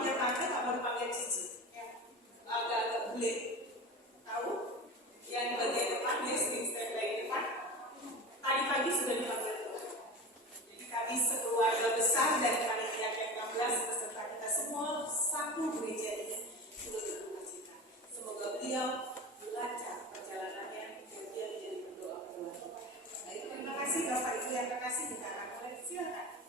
panggil tante, nggak baru panggil cici. Agak-agak bule. Tahu? Yang di bagian depan dia sering standby di depan. Tadi pagi sudah dipanggil Tuhan. Jadi kami sekeluarga besar dari panitia ke-16 beserta kita semua satu gereja ini sudah berduka cita. Semoga beliau lancar perjalanannya dan dia menjadi berdoa keluarga. Baik, terima kasih Bapak Ibu yang terkasih di tangan oleh silakan.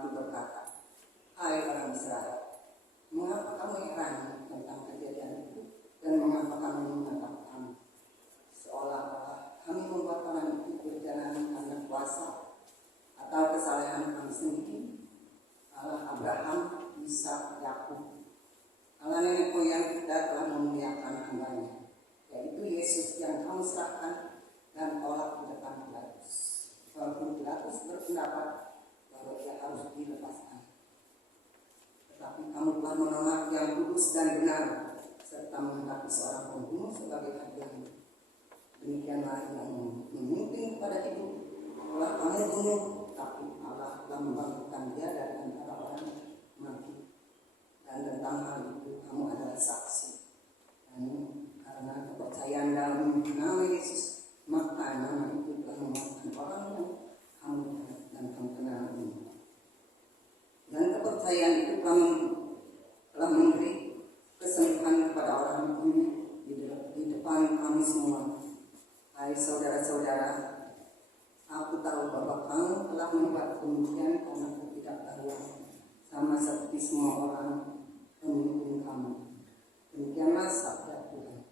lalu berkata, "Hai orang Israel, mengapa kamu heran tentang kejadian itu dan mengapa kami menatap kami? Seolah-olah kami membuat orang itu berjalan karena kuasa atau kesalahan kami sendiri. Allah Abraham, Ishak, Yakub, Allah nenek moyang kita telah memuliakan hambanya, yaitu Yesus yang kamu serahkan dan tolak di depan Pilatus. Walaupun Pilatus berpendapat bahwa ia harus dilepaskan. Tetapi kamu telah menolak yang kudus dan benar, serta menghendaki seorang pembunuh sebagai hadiahmu. Demikianlah yang memimpin kepada hidup telah kamu bunuh, tapi Allah telah membangkitkan dia dari antara orang mati. Dan tentang hal itu kamu adalah saksi. Dan karena kepercayaan dalam nama Yesus, maka nama itu telah menguatkan orang yang kamu dan kamu kenal ini. Dan kepercayaan itu kamu telah memberi kesembuhan kepada orang ini di depan kami semua. Hai saudara-saudara, aku tahu bahwa kamu telah membuat demikian karena ketidaktahuan, sama seperti semua orang pemimpin kamu. Demikianlah sabda Tuhan.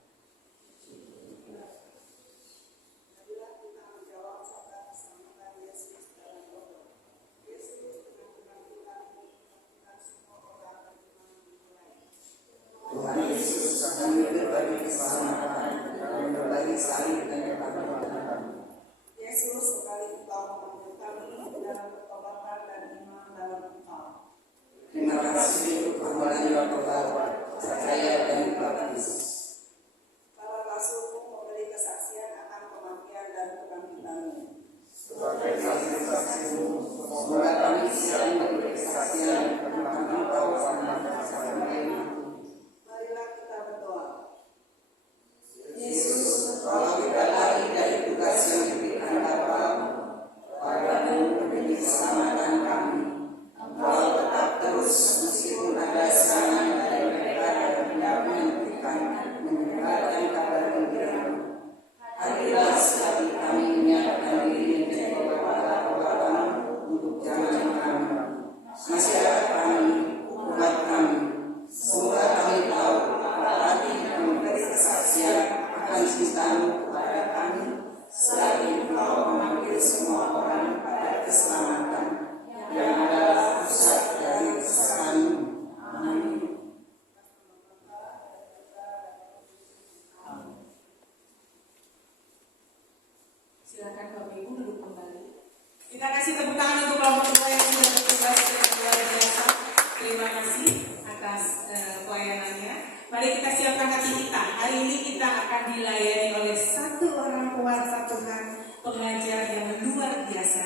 Tuhan Yesus akan berbagi keselamatan dan berbagi salib dan kebenaran. Yesus sekali Engkau memanggil kami dalam pertobatan dan iman dalam Engkau. Terima kasih untuk perbuatan bertobat, percaya dan baptis. Para rasulmu memberi kesaksian akan kematian dan kebangkitanmu. Sebagai saksi-saksimu, semoga kami bisa memberi kesaksian tentang Engkau sama sampai mati. Marilah kita berdoa. Yesus, kalau kita lari dari tugas yang diberikan Bapa, padamu demi keselamatan kami, Engkau tetap terus meskipun ada serangan dari mereka yang tidak menghentikan menyebarkan kabar gembira. Hadirlah selagi kami menyiapkan diri menjadi obat-obatan untuk zaman kami, masyarakat kami, umat kami. Semoga kami tahu hati yang memberi kesaksian akan cintamu kepada kami, selagi Engkau memanggil semua orang pada keselamatan yang adalah pusat dari kesesakanmu. Amin. Silakan Bapak Ibu duduk kembali. Kita kasih tepuk tangan untuk kelompok kedua yang sudah bertugas dengan luar biasa. Terima kasih atas pelayanannya. Mari kita siapkan hati kita. Hari ini kita akan dilayani oleh satu orang pewarta Tuhan, pengajar yang luar biasa,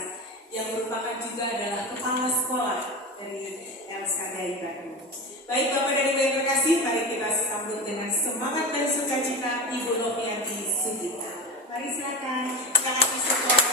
yang merupakan juga adalah kepala sekolah dari Elsadai Bandung. Baik Bapak dan Ibu yang terkasih, mari kita sambut dengan semangat dan sukacita Ibu Novianti Sugita. Mari silakan, kita kasih support.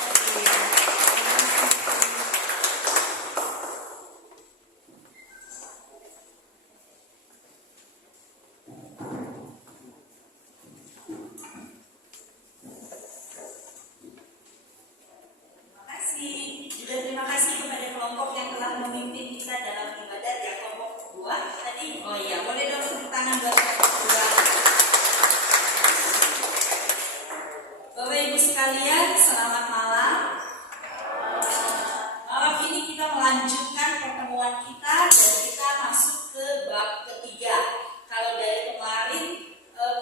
Terima kasih kepada kelompok yang telah memimpin kita dalam ibadat ya, kelompok kedua tadi. Oh iya, boleh dong tepuk tangan buat kelompok kedua. Bapak Ibu sekalian, selamat malam. Malam ini kita melanjutkan pertemuan kita dan kita masuk ke bab ketiga. Kalau dari kemarin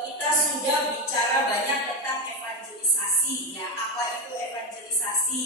kita sudah bicara banyak tentang evangelisasi ya, apa itu evangelisasi.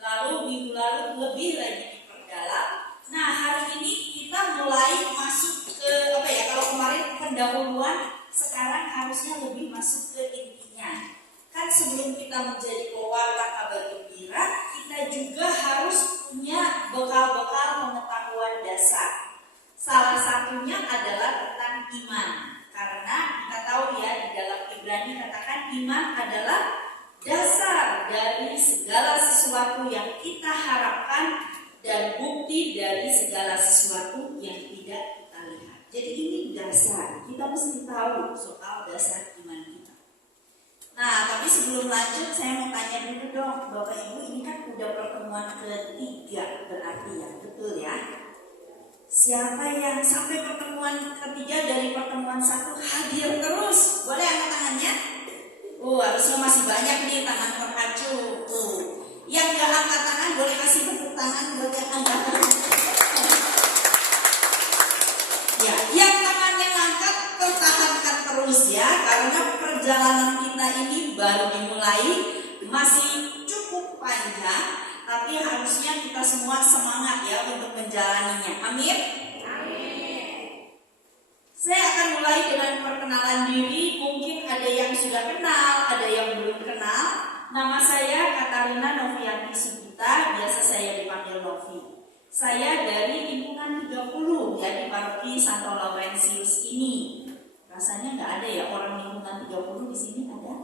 Lalu minggu lalu lebih lagi diperdalam. Nah hari ini kita mulai masuk ke kalau kemarin pendahuluan, sekarang harusnya lebih masuk ke intinya. Kan sebelum kita menjadi pewarta kabar gembira, kita juga harus punya bekal-bekal pengetahuan dasar. Salah satunya adalah tentang iman. Karena kita tahu ya, di dalam Ibrani katakan iman adalah dasar dari segala sesuatu yang kita harapkan dan bukti dari segala sesuatu yang tidak kita lihat. Jadi ini dasar, kita mesti tahu soal dasar iman kita. Nah, tapi sebelum lanjut saya mau tanya dulu dong, Bapak Ibu, ini kan udah pertemuan ketiga berarti ya, betul ya? Siapa yang sampai pertemuan ketiga dari pertemuan 1 hadir terus? Boleh angkat tangannya? Harusnya masih banyak nih tangan terpacu. Yang gak angkat tangan boleh kasih tepuk tangan buat yang angkat tangan. Ya, yang tangannya ngangkat pertahankan terus ya, karena perjalanan kita ini baru dimulai, masih cukup panjang, tapi harusnya kita semua semangat ya untuk menjalaninya. Amin. Saya akan mulai dengan perkenalan diri. Mungkin ada yang sudah kenal, ada yang belum kenal. Nama saya Katarina Novianti Sugita, biasa saya dipanggil Novi. Saya dari lingkungan 30 ya di paroki Santo Laurentius ini. Rasanya nggak ada ya orang lingkungan 30 di sini, ada?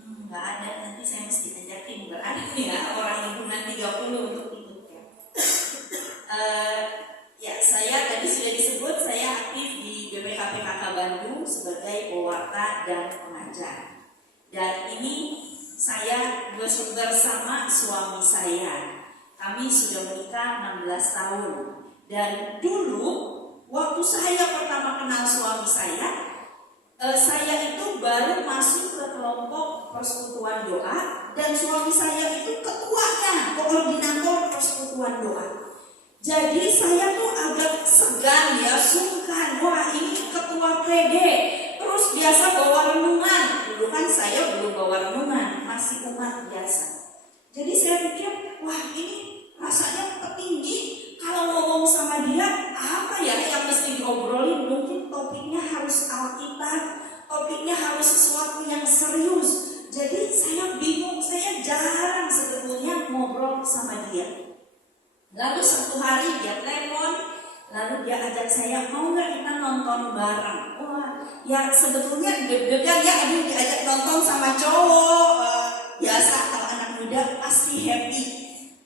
Nggak ada, nanti saya mesti ajakin berarti ya orang lingkungan 30 untuk ikut ya. Ya, saya tadi sudah disebut, saya aktif di BPKPKK Bandung sebagai pewarta dan pengajar. Dan ini saya bersama suami saya. Kami sudah menikah 16 tahun. Dan dulu, waktu saya pertama kenal suami saya itu baru masuk ke kelompok persekutuan doa. Dan suami saya itu ketuanya, koordinator persekutuan doa. Jadi saya tuh agak segan ya, sungkan. Wah, ini ketua PD, terus biasa bawa renungan. Dulu kan saya belum bawa renungan, masih umat biasa. Jadi saya pikir, wah ini rasanya petinggi. Kalau ngomong sama dia, apa ya yang mesti diobrolin? Mungkin topiknya harus Alkitab, topiknya harus sesuatu yang serius. Jadi saya bingung, saya jarang sebetulnya ngobrol sama dia. Lalu satu hari dia telepon, lalu dia ajak saya, mau nggak kita nonton bareng? Wah, ya sebetulnya deg-degan ya, diajak nonton sama cowok. Biasa kalau anak muda pasti happy.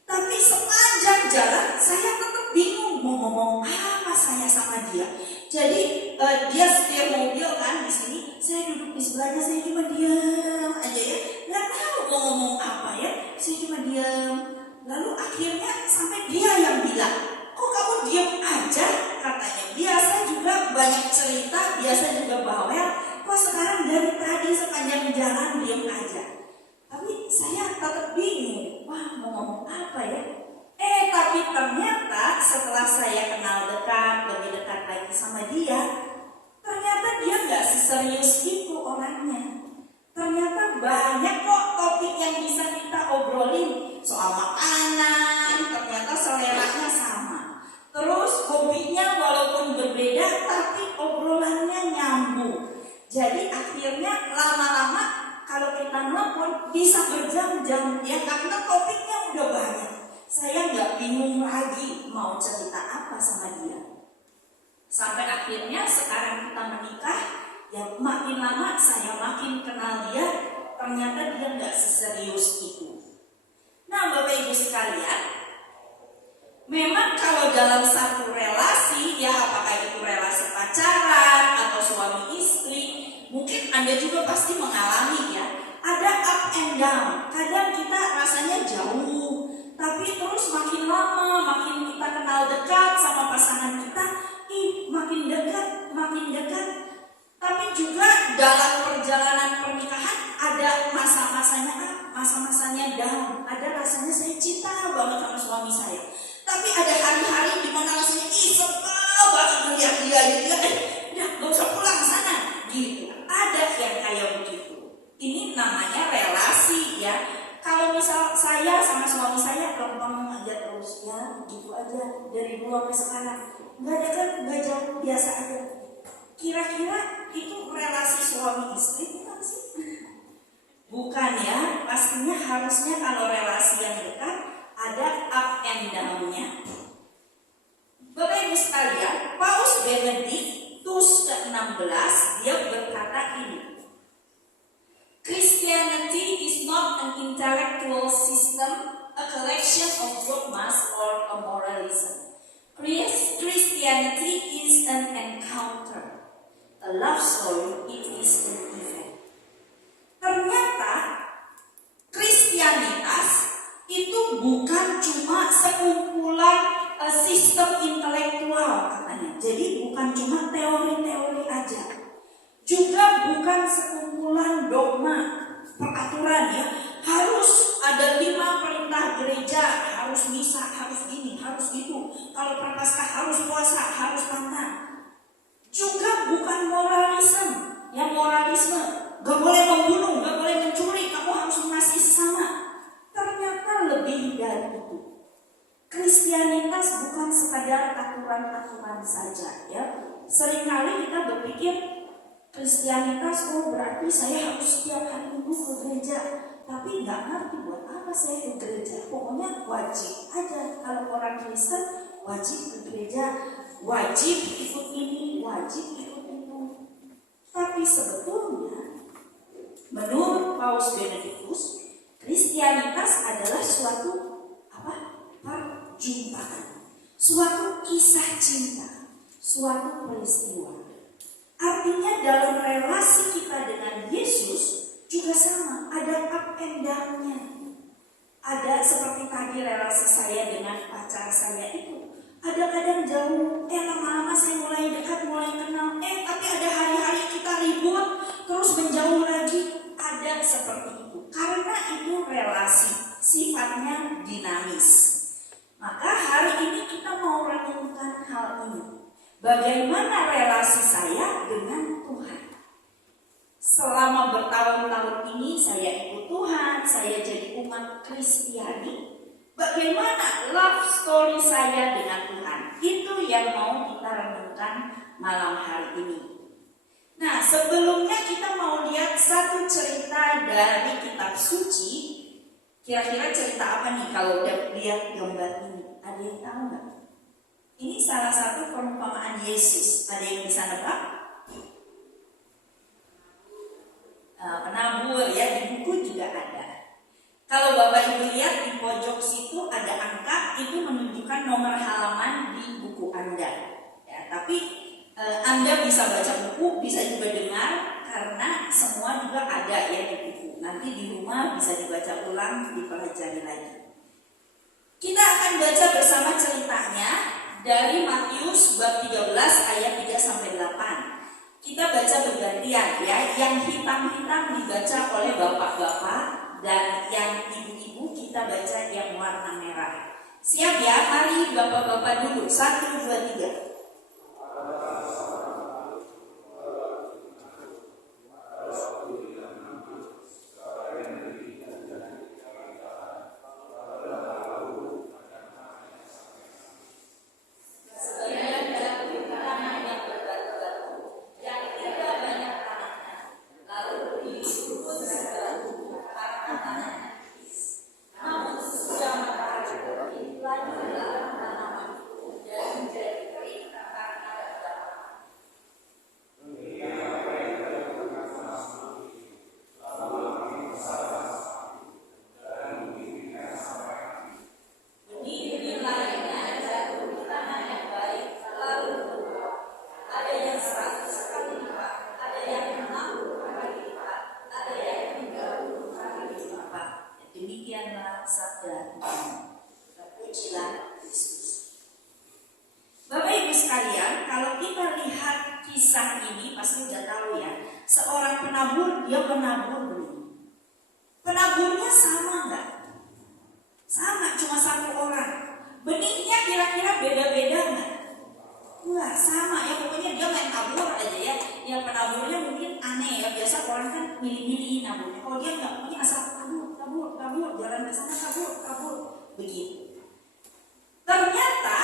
Tapi sepanjang jalan saya tetap bingung mau ngomong apa saya sama dia. Jadi dia setir mobil kan di sini, saya duduk di sebelahnya, saya cuma diam aja ya, nggak tahu mau ngomong apa ya, saya cuma diam. Lalu akhirnya sampai dia yang bilang, kok kamu diam aja katanya. Biasa juga banyak cerita, biasa juga bawel, kok sekarang dari tadi sepanjang jalan diam aja. Tapi saya tetap bingung, wah mau ngomong apa ya. Tapi ternyata setelah saya kenal dekat, lebih dekat lagi sama dia, ternyata dia gak seserius itu orangnya. Ternyata banyak kok topik yang bisa kita obrolin. Soal makanan, ternyata seleranya sama. Terus hobinya walaupun berbeda, tapi obrolannya nyambung. Jadi akhirnya lama-lama kalau kita nelfon bisa berjam-jam ya, karena topiknya udah banyak. Saya nggak bingung lagi mau cerita apa sama dia. Sampai akhirnya sekarang kita menikah, ya makin lama saya makin kenal dia. Ternyata dia nggak seserius itu. Nah, Bapak Ibu sekalian, memang kalau dalam satu relasi, ya apakah itu relasi pacaran atau suami istri, mungkin Anda juga pasti mengalami ya, ada up and down. Kadang kita rasanya jauh, tapi terus makin lama, makin kita kenal dekat sama pasangan kita, makin dekat. Tapi juga dalam perjalanan pernikahan ada masa-masanya down. Ada rasanya saya cinta banget sama suami saya, tapi ada hari-hari di mana rasanya sebel banget melihat dia gitu ya, gak usah pulang sana gitu. Ada yang kayak begitu. Ini namanya relasi ya. Kalau misal saya sama suami saya lempeng aja terus ya, gitu aja dari dulu sampai sekarang, nggak dekat, nggak jauh, biasa aja. Kira-kira itu relasi suami istri bukan sih? Bukan ya, pastinya harusnya kalau relasi yang dekat ada up and down-nya. Bapak Ibu sekalian, Paus Benedictus ke-16 dia berkata ini, Christianity is not an intellectual system, a collection of dogmas or a moralism. Christianity is an encounter, a love story, it is an event. Ternyata Kristianitas itu bukan cuma sekumpulan sistem intelektual kalau prapaskah harus puasa, harus pantang. Juga bukan moralisme, yang moralisme, gak boleh membunuh, gak boleh mencuri, kamu harus mengasihi sesama. Ternyata lebih dari itu. Kristianitas bukan sekadar aturan-aturan saja, ya. Seringkali kita berpikir Kristianitas, oh berarti saya harus setiap hari Minggu ke gereja, tapi nggak ngerti buat apa saya ke gereja. Pokoknya wajib aja, kalau orang Kristen wajib ke gereja, wajib ikut ini, wajib ikut itu. Tapi sebetulnya menurut Paus Benedictus, Kristianitas adalah suatu perjumpaan, suatu kisah cinta, suatu peristiwa. Artinya dalam relasi kita dengan Yesus juga sama, ada up and down-nya. Ada seperti tadi relasi saya dengan pacar saya itu, ada kadang jauh, lama-lama saya mulai dekat, mulai kenal, tapi ada hari-hari kita ribut, terus menjauh lagi. Ada seperti itu, karena itu relasi, sifatnya dinamis. Maka hari ini kita mau renungkan hal ini. Bagaimana relasi saya dengan Tuhan? Selama bertahun-tahun ini saya ikut Tuhan, saya jadi umat Kristiani. Bagaimana love story saya dengan Tuhan? Itu yang mau kita renungkan malam hari ini. Nah, sebelumnya kita mau lihat satu cerita dari kitab suci. Kira-kira cerita apa nih kalau udah lihat gambar ini? Ada yang tahu nggak? Ini salah satu perumpamaan Yesus. Ada yang bisa nebak? Penabur ya, di buku juga ada. Kalau Bapak Ibu lihat di pojok situ ada angka, itu menunjukkan nomor halaman di buku Anda. Ya, tapi Anda bisa baca buku, bisa juga dengar, karena semua juga ada ya di buku. Nanti di rumah bisa dibaca ulang, dipelajari lagi. Kita akan baca bersama ceritanya dari Matius bab 13 ayat 3-8. Kita baca bergantian ya, yang hitam-hitam dibaca oleh bapak-bapak dan yang ibu-ibu kita baca yang warna merah. Siap ya? Mari bapak-bapak dulu. 1, 2, 3. Bapak Ibu sekalian, kalau kita lihat kisah ini pasti udah tahu ya, seorang penabur dia menabur benih. Penaburnya sama nggak? Sama, cuma satu orang. Benihnya kira-kira beda-beda nggak? Wah, sama ya, pokoknya dia main tabur aja ya. Yang penaburnya mungkin aneh ya, biasa orang kan milih-milih naburnya. Kalau dia nggak, pokoknya asal tabur, jalan ke sana tabur, begitu. Ternyata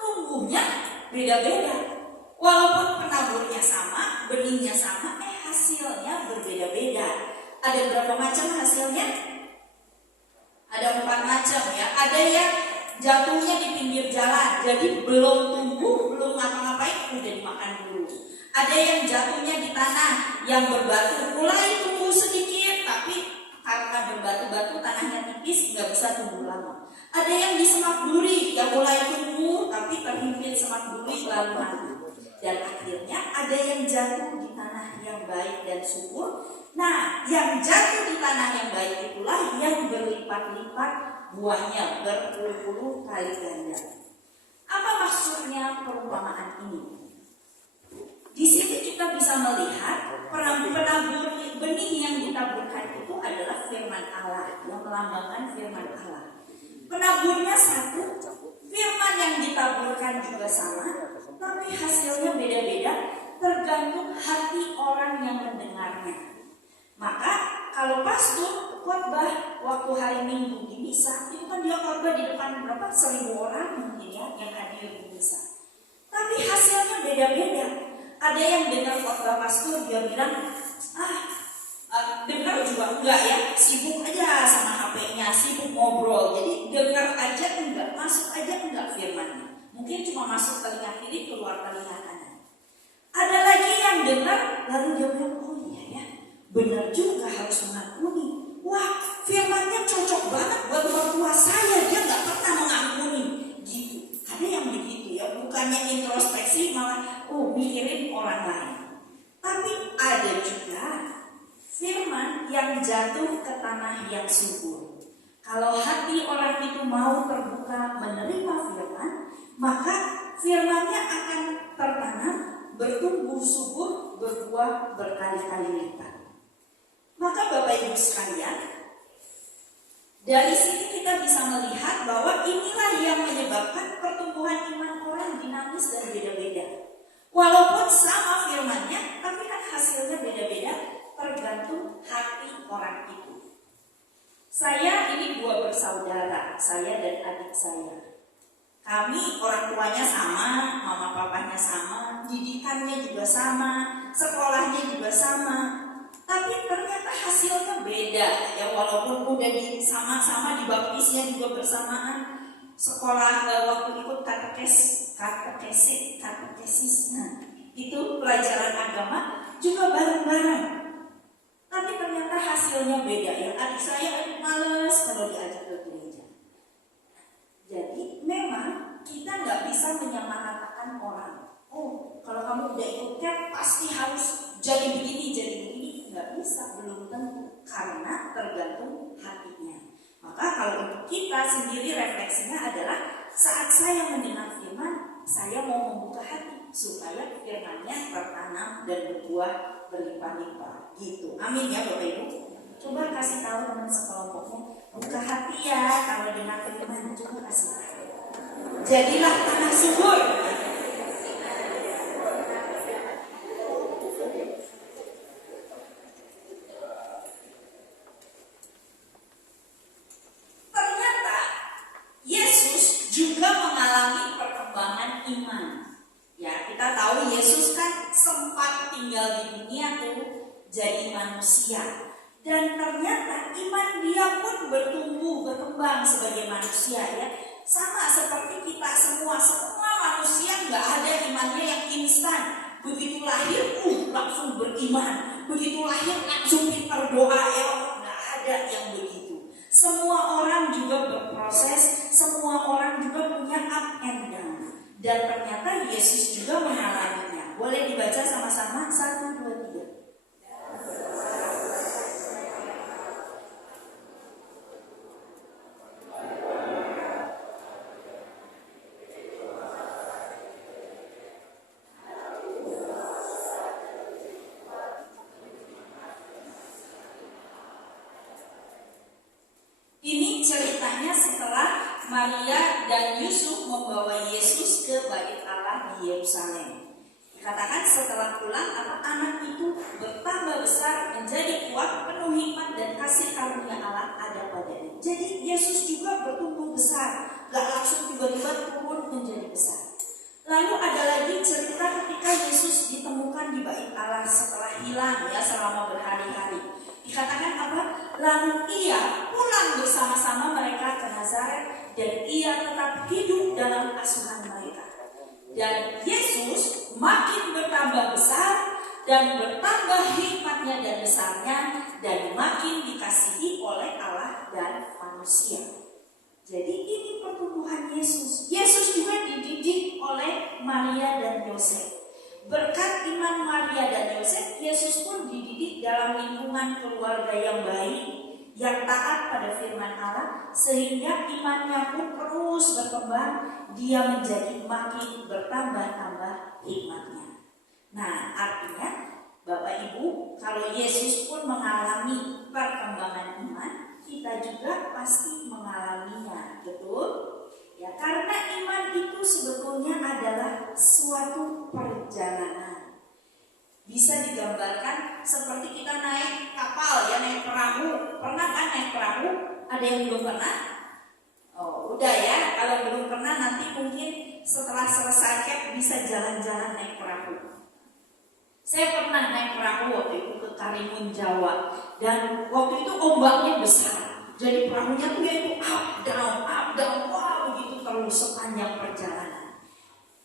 tumbuhnya beda-beda. Walaupun penaburnya sama, benihnya sama, hasilnya berbeda-beda. Ada berapa macam hasilnya? Ada 4 macam ya. Ada yang jatuhnya di pinggir jalan, jadi belum tumbuh, belum ngapa-ngapain, udah dimakan dulu. Ada yang jatuhnya di tanah yang berbatu, mulai tumbuh sedikit, tapi karena berbatu-batu tanahnya tipis, nggak bisa tumbuh lama. Ada yang di semak duri, yang mulai tumbuh, tapi terhimpit semak duri lalu mati. Dan akhirnya ada yang jatuh di tanah yang baik dan subur. Nah, yang jatuh di tanah yang baik itulah yang berlipat-lipat buahnya, berpuluh-puluh kali ganda. Apa maksudnya perumpamaan ini? Di sini kita bisa melihat penabur benih yang ditaburkan itu adalah firman Allah, yang melambangkan firman Allah. Penaburnya satu, firman yang ditaburkan diajarkan juga sama, tapi hasilnya beda-beda tergantung hati orang yang mendengarnya. Maka kalau pastor khotbah waktu hari Minggu di misa, itu kan dia khotbah di depan berapa? 1.000 orang mungkin ya yang hadir di misa. Tapi hasilnya beda-beda. Ada yang dengar khotbah pastor dia bilang, dengar juga enggak ya, sibuk aja sama HP-nya, sibuk ngobrol. Jadi dengar aja enggak, masuk aja enggak firman-nya. Mungkin cuma masuk telinga kiri, keluar telinga kanan. Ada lagi yang dengar lalu dia bilang, oh iya ya, benar juga harus mengampuni. Wah, firman-nya cocok banget buat mertua saya, dia nggak pernah mengampuni. Gitu. Ada yang begitu ya, bukannya introspeksi malah mikirin orang lain. Tapi ada juga firman yang jatuh ke tanah yang subur. Kalau hati orang itu mau terbuka menerima firman, maka firman-nya akan tertanam, bertumbuh subur, berbuah berkali-kali lipat. Maka Bapak Ibu sekalian, dari sini kita bisa melihat bahwa inilah yang menyebabkan pertumbuhan iman orang dinamis dan beda-beda. Walaupun sama firman-nya, tapi kan hasilnya beda-beda tergantung hati orang itu. Saya ini 2 bersaudara, saya dan adik saya. Kami orang tuanya sama, mama papanya sama, didikannya juga sama, sekolahnya juga sama. Tapi ternyata hasilnya beda ya, walaupun udah sama-sama dibaptisnya juga bersamaan, sekolah waktu ikut katekesis, nah, itu pelajaran agama juga bareng-bareng. Tapi ternyata hasilnya beda ya. Adik saya males kalau diajak ke gereja. Jadi memang kita nggak bisa menyamaratakan orang. Oh, kalau kamu udah ikut camp pasti harus jadi begini. Nggak bisa, belum tentu, karena tergantung hatinya. Maka kalau untuk kita sendiri refleksinya adalah saat saya mendengar firman, saya mau membuka hati supaya firman-nya tertanam dan berbuah berlimpah-limpah. Gitu. Amin ya Bapak Ibu. Coba kasih tahu teman sekelompokmu, buka hati ya kalau dengar firman, coba kasih tahu. Jadilah tanah subur. Dan ternyata iman dia pun bertumbuh, berkembang sebagai manusia ya. Sama seperti kita semua manusia nggak ada imannya yang instan. Begitu lahir, langsung beriman. Begitu lahir langsung pintar doa ya. Nggak ada yang begitu. Semua orang juga berproses, semua orang juga punya up and down. Dan ternyata Yesus juga mengalaminya. Boleh dibaca sama-sama 1, 2, 3. Ini ceritanya setelah Maria dan Yusuf membawa Yesus ke Bait Allah di Yerusalem. Dikatakan setelah pulang, anak itu bertambah besar, menjadi kuat, penuh hikmat dan kasih karunia Allah ada padanya. Jadi Yesus juga bertumbuh besar, gak langsung tiba-tiba turun menjadi besar. Lalu ada lagi cerita ketika Yesus ditemukan di Bait Allah setelah hilang ya selama berhari-hari. Dikatakan apa? Lalu ia pulang bersama-sama mereka ke Nazaret dan ia tetap hidup dalam asuhan mereka. Dan Yesus makin bertambah besar dan bertambah hikmatnya dan besarnya dan makin dikasihi oleh Allah dan manusia. Jadi ini pertumbuhan Yesus. Yesus juga dididik oleh Maria dan Yosef. Berkat iman Maria dan Yosef, Yesus pun dididik dalam lingkungan keluarga yang baik, yang taat pada firman Allah, sehingga imannya pun terus berkembang, dia menjadi makin bertambah-tambah hikmatnya. Nah, artinya Bapak Ibu, kalau Yesus pun mengalami perkembangan iman, kita juga pasti mengalaminya, betul? Ya, karena iman itu sebetulnya adalah suatu perjalanan. Bisa digambarkan seperti kita naik kapal ya, naik perahu. Pernah kan naik perahu? Ada yang belum pernah? Oh, udah ya. Kalau belum pernah nanti mungkin setelah selesai camp bisa jalan-jalan naik perahu. Saya pernah naik perahu waktu itu ke Karimun Jawa, dan waktu itu ombaknya besar. Jadi perahunya tuh yaitu up down, wow gitu terus sepanjang perjalanan.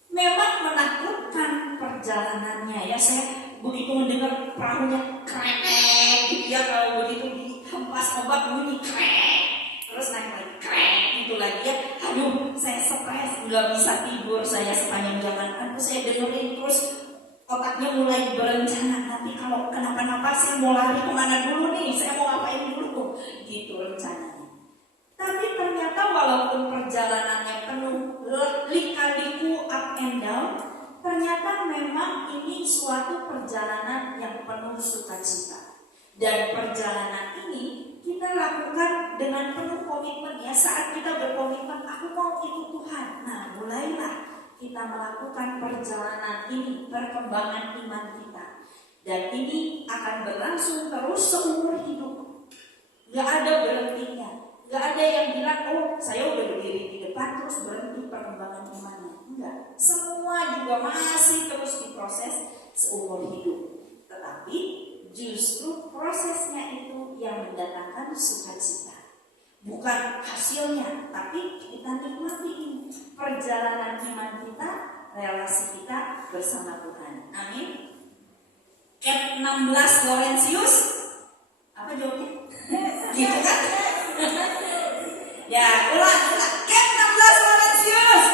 Memang menakutkan perjalanannya ya. Saya begitu mendengar perahunya krek gitu ya, kalau begitu dihempas ombak bunyi krek, terus naik lagi krek itu lagi ya. Aduh, saya stres, nggak bisa tidur saya sepanjang jalan. Aduh, saya dengerin terus. Otaknya mulai berencana, nanti kalau kenapa-napa saya mau lari kemana dulu nih, saya mau ngapain dulu, gitu rencananya. Tapi ternyata walaupun perjalanannya penuh lika-liku up and down, ternyata memang ini suatu perjalanan yang penuh sukacita. Dan perjalanan ini kita lakukan dengan penuh komitmen ya. Saat kita berkomitmen, aku mau ikut Tuhan. Nah, mulailah kita melakukan perjalanan ini, perkembangan iman kita. Dan ini akan berlangsung terus seumur hidup. Gak ada berhentinya. Gak ada yang bilang, oh saya udah berdiri di depan terus berhenti perkembangan imannya. Enggak. Semua juga masih terus diproses seumur hidup. Tetapi justru prosesnya itu yang mendatangkan sukacita. Bukan hasilnya, tapi kita nikmati perjalanan iman kita, relasi kita bersama Tuhan. Amin. Camp 16 Laurentius, apa jawabnya? Gitu kan? Ya, ulang. Camp 16 Laurentius.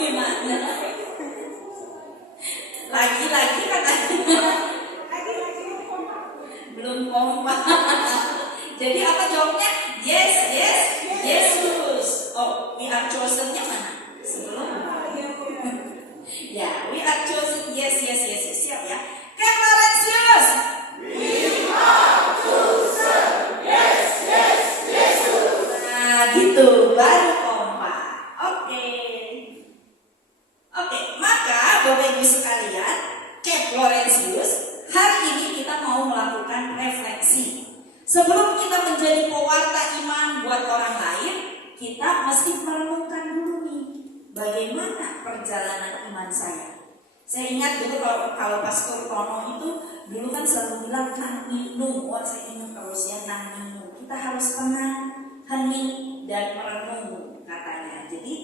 Gimana? Lagi-lagi katanya. Belum kompak. Jadi apa jawabnya? Yes, Yesus. Oh, we are chosen-nya mana? Sebelum. Ya, we are chosen. Yes. Siap ya. Camp Laurentius. We are chosen. Yes, Yesus. Nah, gitu baru kompak. Oke, maka Bapak Ibu sekalian, Camp Laurentius, hari ini kita mau melakukan refleksi. Sebelum kita menjadi pewarta iman buat orang lain, kita mesti merenungkan dulu nih, bagaimana perjalanan iman saya. Saya ingat dulu kalau Pastor Tono itu dulu kan selalu bilang nang-ninung. Wah, saya ingat terus ya, nang-ninung. Kita harus tenang, hening, dan merenung katanya. Jadi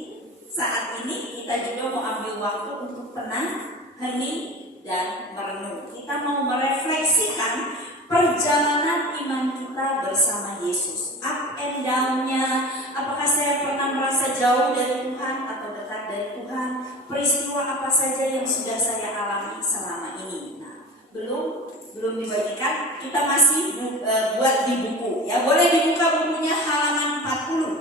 saat ini kita juga mau ambil waktu untuk tenang, hening, dan merenung. Kita mau merefleksikan perjalanan iman kita bersama Yesus. Up and down-nya, apakah saya pernah merasa jauh dari Tuhan atau dekat dari Tuhan? Peristiwa apa saja yang sudah saya alami selama ini? Nah, belum dibagikan, kita masih buat di buku. Ya, boleh dibuka bukunya halaman 40.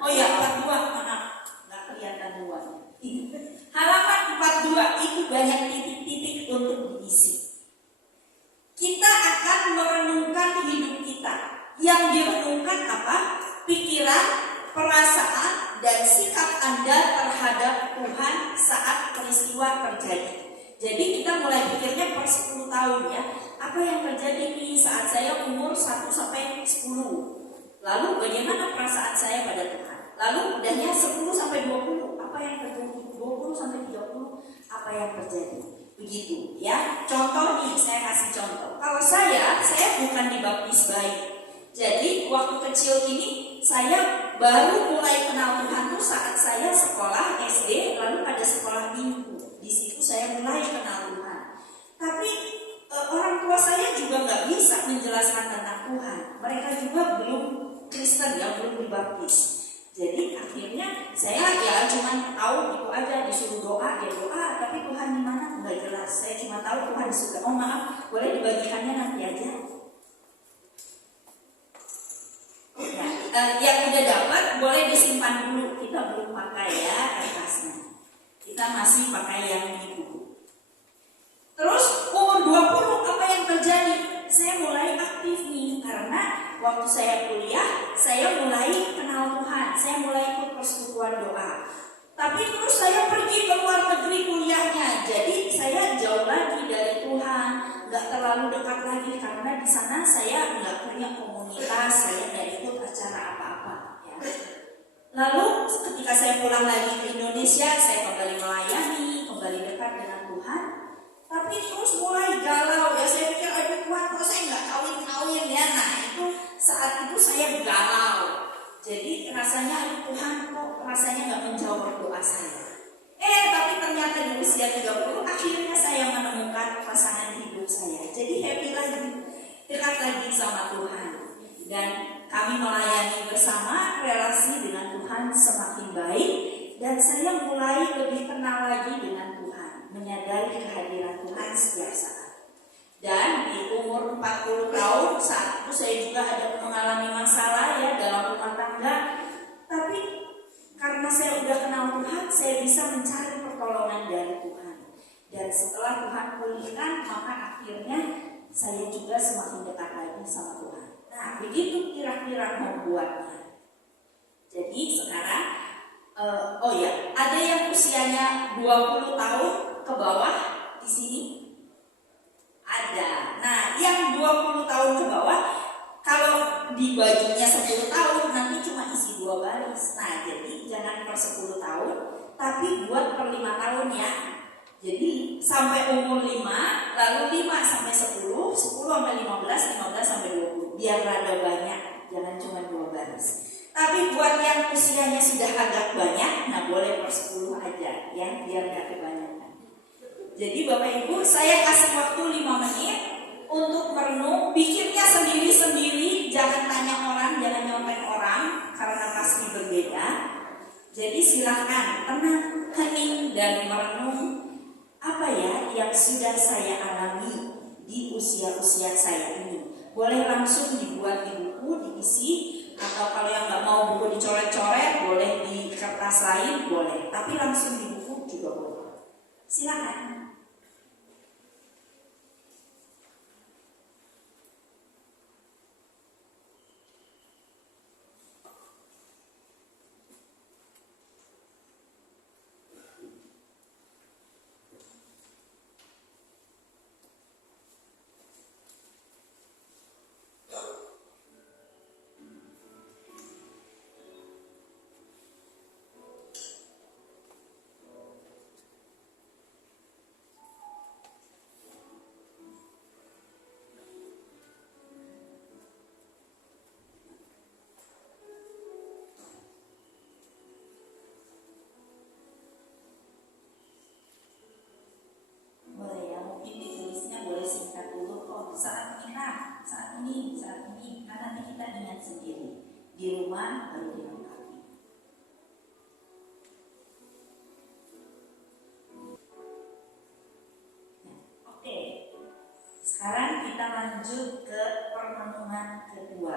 Oh ya, 42, maaf, nggak kelihatan luarnya. Halaman 42 itu banyak titik-titik untuk diisi. Kita akan merenungkan hidup kita. Yang direnungkan apa? Pikiran, perasaan, dan sikap Anda terhadap Tuhan saat peristiwa terjadi. Jadi kita mulai pikirnya per 10 tahun ya. Apa yang terjadi nih saat saya umur 1 sampai 10? Lalu bagaimana perasaan saya pada Tuhan? Lalu udahnya 10 sampai 20, apa yang terjadi? 20 sampai 30, apa yang terjadi? Begitu ya. Contoh nih, saya kasih contoh. Kalau saya bukan dibaptis bayi. Jadi waktu kecil ini saya baru mulai kenal Tuhan tuh saat saya sekolah SD, lalu ada sekolah minggu. Di situ saya mulai kenal Tuhan. Tapi orang tua saya juga nggak bisa menjelaskan tentang Tuhan. Mereka juga belum Kristen ya, belum dibaptis. Jadi akhirnya saya ya cuma tahu itu aja, disuruh doa ya doa, tapi Tuhan di mana nggak jelas. Saya cuma tahu Tuhan suka. Oh maaf, boleh dibagikannya nanti aja. Ya, yang udah dapat boleh disimpan dulu. Kita belum pakai ya kertasnya. Kita masih pakai yang di buku. Terus umur 20 apa yang terjadi? Saya Karena waktu saya kuliah, saya mulai kenal Tuhan, saya mulai ikut persekutuan doa. Tapi terus saya pergi ke luar negeri kuliahnya, jadi saya jauh lagi dari Tuhan, nggak terlalu dekat lagi karena di sana saya nggak punya komunitas, saya nggak ikut acara apa-apa. Ya. Lalu ketika saya pulang lagi ke Indonesia, saya kembali melayani, kembali dekat dengan Tuhan. Tapi terus mulai galau ya, saya pikir aduh Tuhan kok saya nggak kawin-kawin ya. Nah itu saat itu saya galau. Jadi rasanya aduh Tuhan kok rasanya nggak menjawab doa saya. Tapi ternyata di usia 30 akhirnya saya menemukan pasangan hidup saya. Jadi happy lagi, dekat lagi sama Tuhan. Dan kami melayani bersama, relasi dengan Tuhan semakin baik. Dan saya mulai lebih kenal lagi dengan Tuhan, menyadari kehadiran Tuhan setiap saat. Dan di umur 40 tahun saat itu saya juga ada mengalami masalah ya dalam rumah tangga. Tapi karena saya udah kenal Tuhan, saya bisa mencari pertolongan dari Tuhan. Dan setelah Tuhan pulihkan, maka akhirnya saya juga semakin dekat lagi sama Tuhan. Nah, begitu kira-kira membuatnya. Jadi sekarang, ada yang usianya 20 tahun ke bawah di sini. Ada. Nah, yang 20 tahun ke bawah, kalau di bajunya 10 tahun, nanti cuma isi 2 baris. Nah, jadi jangan per 10 tahun, tapi buat per 5 tahun ya. Jadi sampai umur 5, lalu 5 sampai 10, 10 sampai 15, 15 sampai 20. Biar rada banyak, jangan cuma 2 baris. Tapi buat yang usianya sudah agak banyak, nah boleh per 10 aja ya, biar gak kebanyakan. Jadi Bapak Ibu, saya kasih waktu 5 menit untuk merenung, pikirnya sendiri-sendiri, jangan tanya orang, jangan nyontek orang, karena pasti berbeda. Jadi silahkan tenang, hening, dan merenung apa ya yang sudah saya alami di usia-usia saya ini. Boleh langsung dibuat di buku, diisi, atau kalau yang nggak mau buku dicoret-coret, boleh di kertas lain, boleh. Tapi langsung di buku juga boleh. Silakan. Saat ini, karena nanti kita ingat sendiri di rumah baru dilengkapi. Oke, sekarang kita lanjut ke permenungan kedua.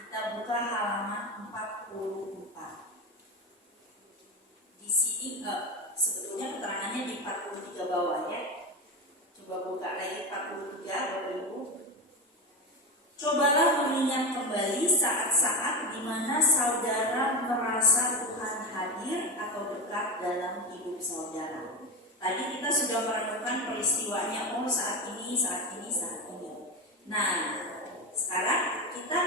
Kita buka halaman 44. Di sini sebetulnya keterangannya di 43 bawah ya. Coba buka lagi 43 Bapak Ibu. Cobalah mengingat kembali saat-saat di mana saudara merasa Tuhan hadir atau dekat dalam hidup saudara. Tadi kita sudah merenungkan peristiwanya, saat ini. Nah, sekarang kita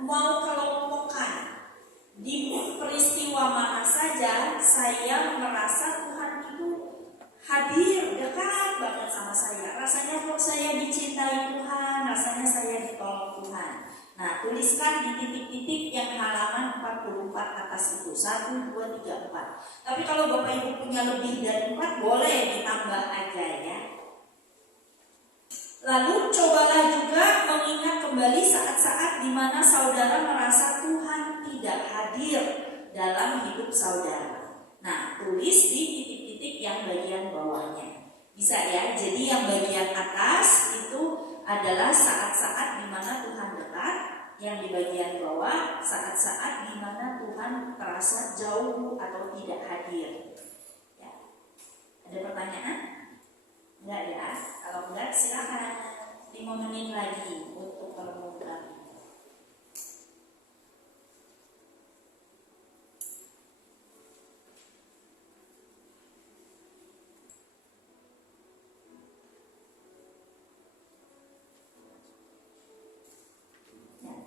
mau kelompokkan di peristiwa mana saja saya merasa Tuhan itu hadir, dekat banget sama saya. Rasanya kok saya dicintai Tuhan, rasanya saya ditolong Tuhan. Nah, tuliskan di titik-titik yang halaman 44 atas itu. 1, 2, 3, 4. Tapi kalau Bapak Ibu punya lebih dari 4, boleh ditambah aja ya. Lalu cobalah juga mengingat kembali saat-saat di mana saudara merasa Tuhan tidak hadir dalam hidup saudara. Nah, tulis di titik-titik yang bagian bawahnya. Bisa ya, jadi yang bagian atas itu adalah saat-saat di mana Tuhan dekat, yang di bagian bawah saat-saat di mana Tuhan terasa jauh atau tidak hadir. Ya. Ada pertanyaan? Enggak ya? Kalau enggak silakan 5 menit lagi untuk merenungkan.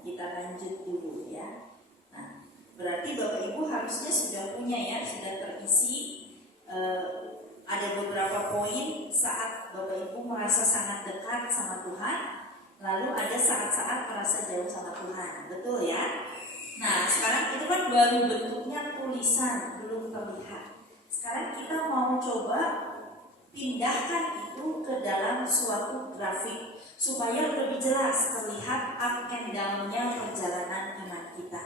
kita lanjut dulu ya. Nah, berarti Bapak Ibu harusnya sudah punya ya, sudah terisi. Ada beberapa poin saat Bapak Ibu merasa sangat dekat sama Tuhan, lalu ada saat-saat merasa jauh sama Tuhan, betul ya? Nah, sekarang itu kan baru bentuknya tulisan, belum terlihat. Sekarang kita mau coba pindahkan itu ke dalam suatu grafik supaya lebih jelas terlihat up and down-nya perjalanan iman kita.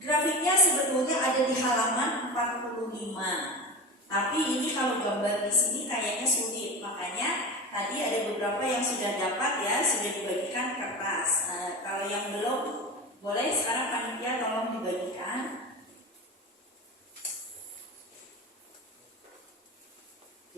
Grafiknya sebetulnya ada di halaman 45. Tapi ini kalau gambar di sini kayaknya sulit, makanya tadi ada beberapa yang sudah dapat ya, sudah dibagikan kertas. Kalau yang belum, boleh sekarang panitia tolong dibagikan.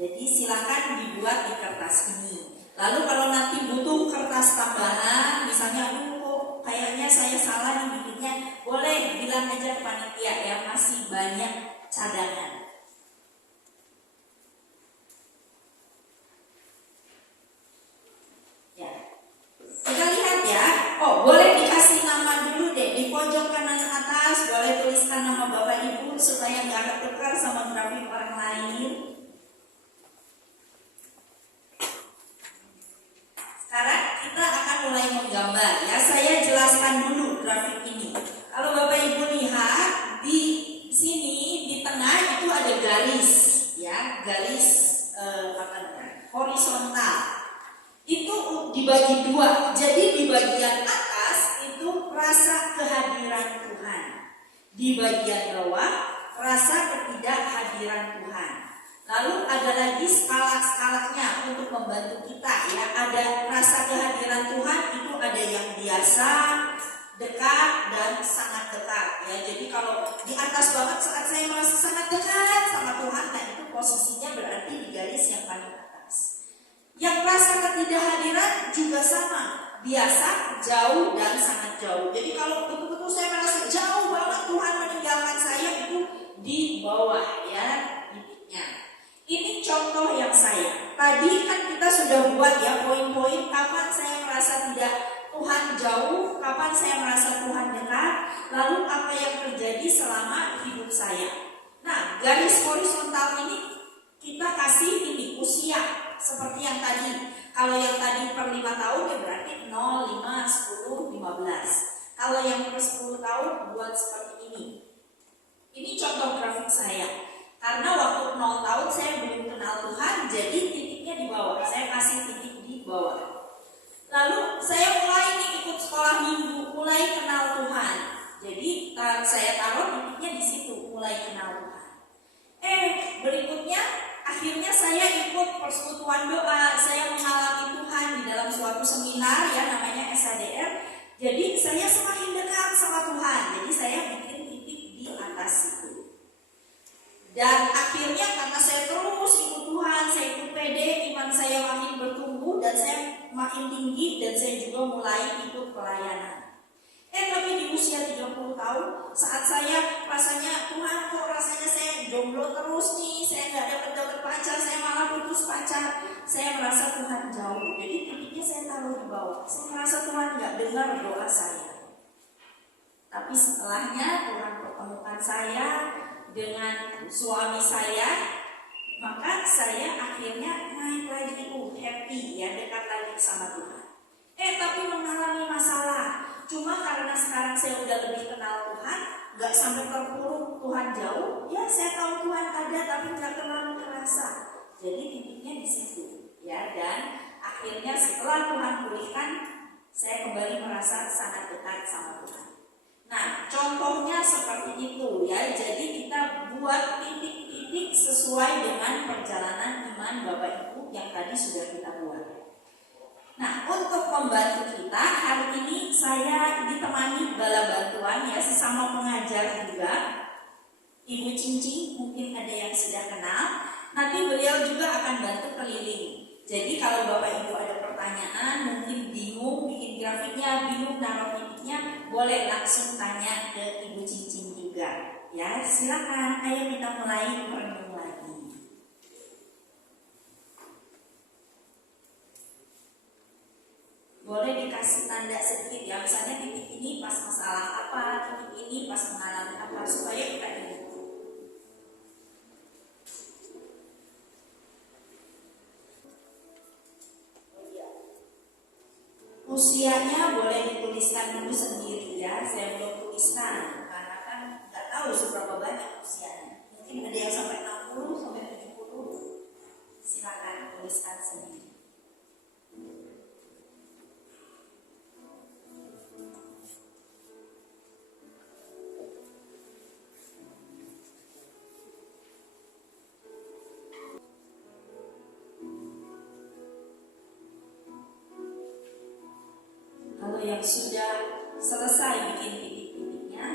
Jadi silakan dibuat di kertas ini. Lalu kalau nanti butuh kertas tambahan, misalnya kok kayaknya saya salah nih bikinnya, boleh bilang aja ke panitia ya, masih banyak cadangan. Kita lihat ya, boleh dikasih nama dulu deh, di pojok kanan atas boleh tuliskan nama Bapak Ibu supaya nggak ketukar sama grafik orang lain. Sekarang kita akan mulai menggambar ya, saya jelaskan dulu grafik ini. Kalau Bapak Ibu lihat di sini di tengah itu ada garis ya, garis horizontal. Itu dibagi dua. Jadi di bagian atas itu rasa kehadiran Tuhan. Di bagian bawah rasa ketidakhadiran Tuhan. Lalu ada lagi skala-skalanya untuk membantu kita ya. Ada rasa kehadiran Tuhan itu ada yang biasa, dekat dan sangat dekat ya. Jadi kalau di atas banget saat saya merasa sangat dekat sama Tuhan, nah itu posisinya berarti di garis yang paling atas. Yang rasa ketidakhadiran juga sama, biasa, jauh, dan sangat jauh. Jadi kalau betul-betul saya merasa jauh banget Tuhan meninggalkan saya, itu di bawah ya titiknya. Ini contoh yang saya. Tadi kan kita sudah buat ya poin-poin kapan saya merasa tidak Tuhan jauh, kapan saya merasa Tuhan dekat, lalu apa yang terjadi selama hidup saya. Nah, garis horizontal ini kita kasih ini usia. Seperti yang tadi, kalau yang tadi per 5 tahun ya berarti 0, 5, 10, 15. Kalau yang per 10 tahun buat seperti ini. Ini contoh grafik saya. Karena waktu 0 tahun saya belum kenal Tuhan, jadi titiknya di bawah. Saya kasih titik di bawah. Lalu saya mulai nih ikut sekolah minggu, mulai kenal Tuhan. Jadi saya taruh titiknya di situ, mulai kenal Tuhan. Berikutnya akhirnya saya ikut persekutuan doa, saya mengalami Tuhan di dalam suatu seminar ya namanya SADR. Jadi saya semakin dekat sama Tuhan. Jadi saya bikin titik di atas itu. Dan akhirnya karena saya terus ikut Tuhan, saya ikut PD, iman saya makin bertumbuh dan saya makin tinggi dan saya juga mulai ikut pelayanan. Tapi di usia 30 tahun saat saya rasanya Tuhan kok rasanya saya jomblo terus nih, saya nggak dapat pacar, saya malah putus pacar, saya merasa Tuhan jauh. Jadi titiknya saya taruh di bawah. Saya merasa Tuhan nggak dengar doa saya. Tapi setelahnya Tuhan pertemukan saya dengan suami saya, maka saya akhirnya naik lagi happy ya, dekat lagi sama Tuhan. Tapi mengalami masalah. Cuma karena sekarang saya udah lebih kenal Tuhan, gak sampai terpuruk Tuhan jauh, ya saya tahu Tuhan ada tapi gak terlalu terasa. Jadi titiknya di situ, ya. Dan akhirnya setelah Tuhan pulihkan, saya kembali merasa sangat dekat sama Tuhan. Nah, contohnya seperti itu, ya. Jadi kita buat titik-titik sesuai dengan perjalanan iman Bapak Ibu yang tadi sudah kita buat. Nah, untuk membantu kita hari ini saya ditemani bala bantuan ya, sesama pengajar juga, Ibu Cincin, mungkin ada yang sudah kenal. Nanti beliau juga akan bantu keliling. Jadi kalau Bapak Ibu ada pertanyaan, mungkin bingung bikin grafiknya, bingung naruh titiknya, boleh langsung tanya ke Ibu Cincin juga. Ya, silakan. Ayo kita mulai merenung lagi. boleh dikasih tanda sedikit ya, misalnya titik ini pas masalah apa, titik ini pas mengalami apa, supaya kita ingat. Usianya boleh dituliskan dulu sendiri ya, saya belum tuliskan karena kan nggak tahu seberapa banyak usianya. Mungkin ada yang sampai 60 sampai 70. Silakan tuliskan sendiri. Kalau yang sudah selesai bikin titik-titiknya,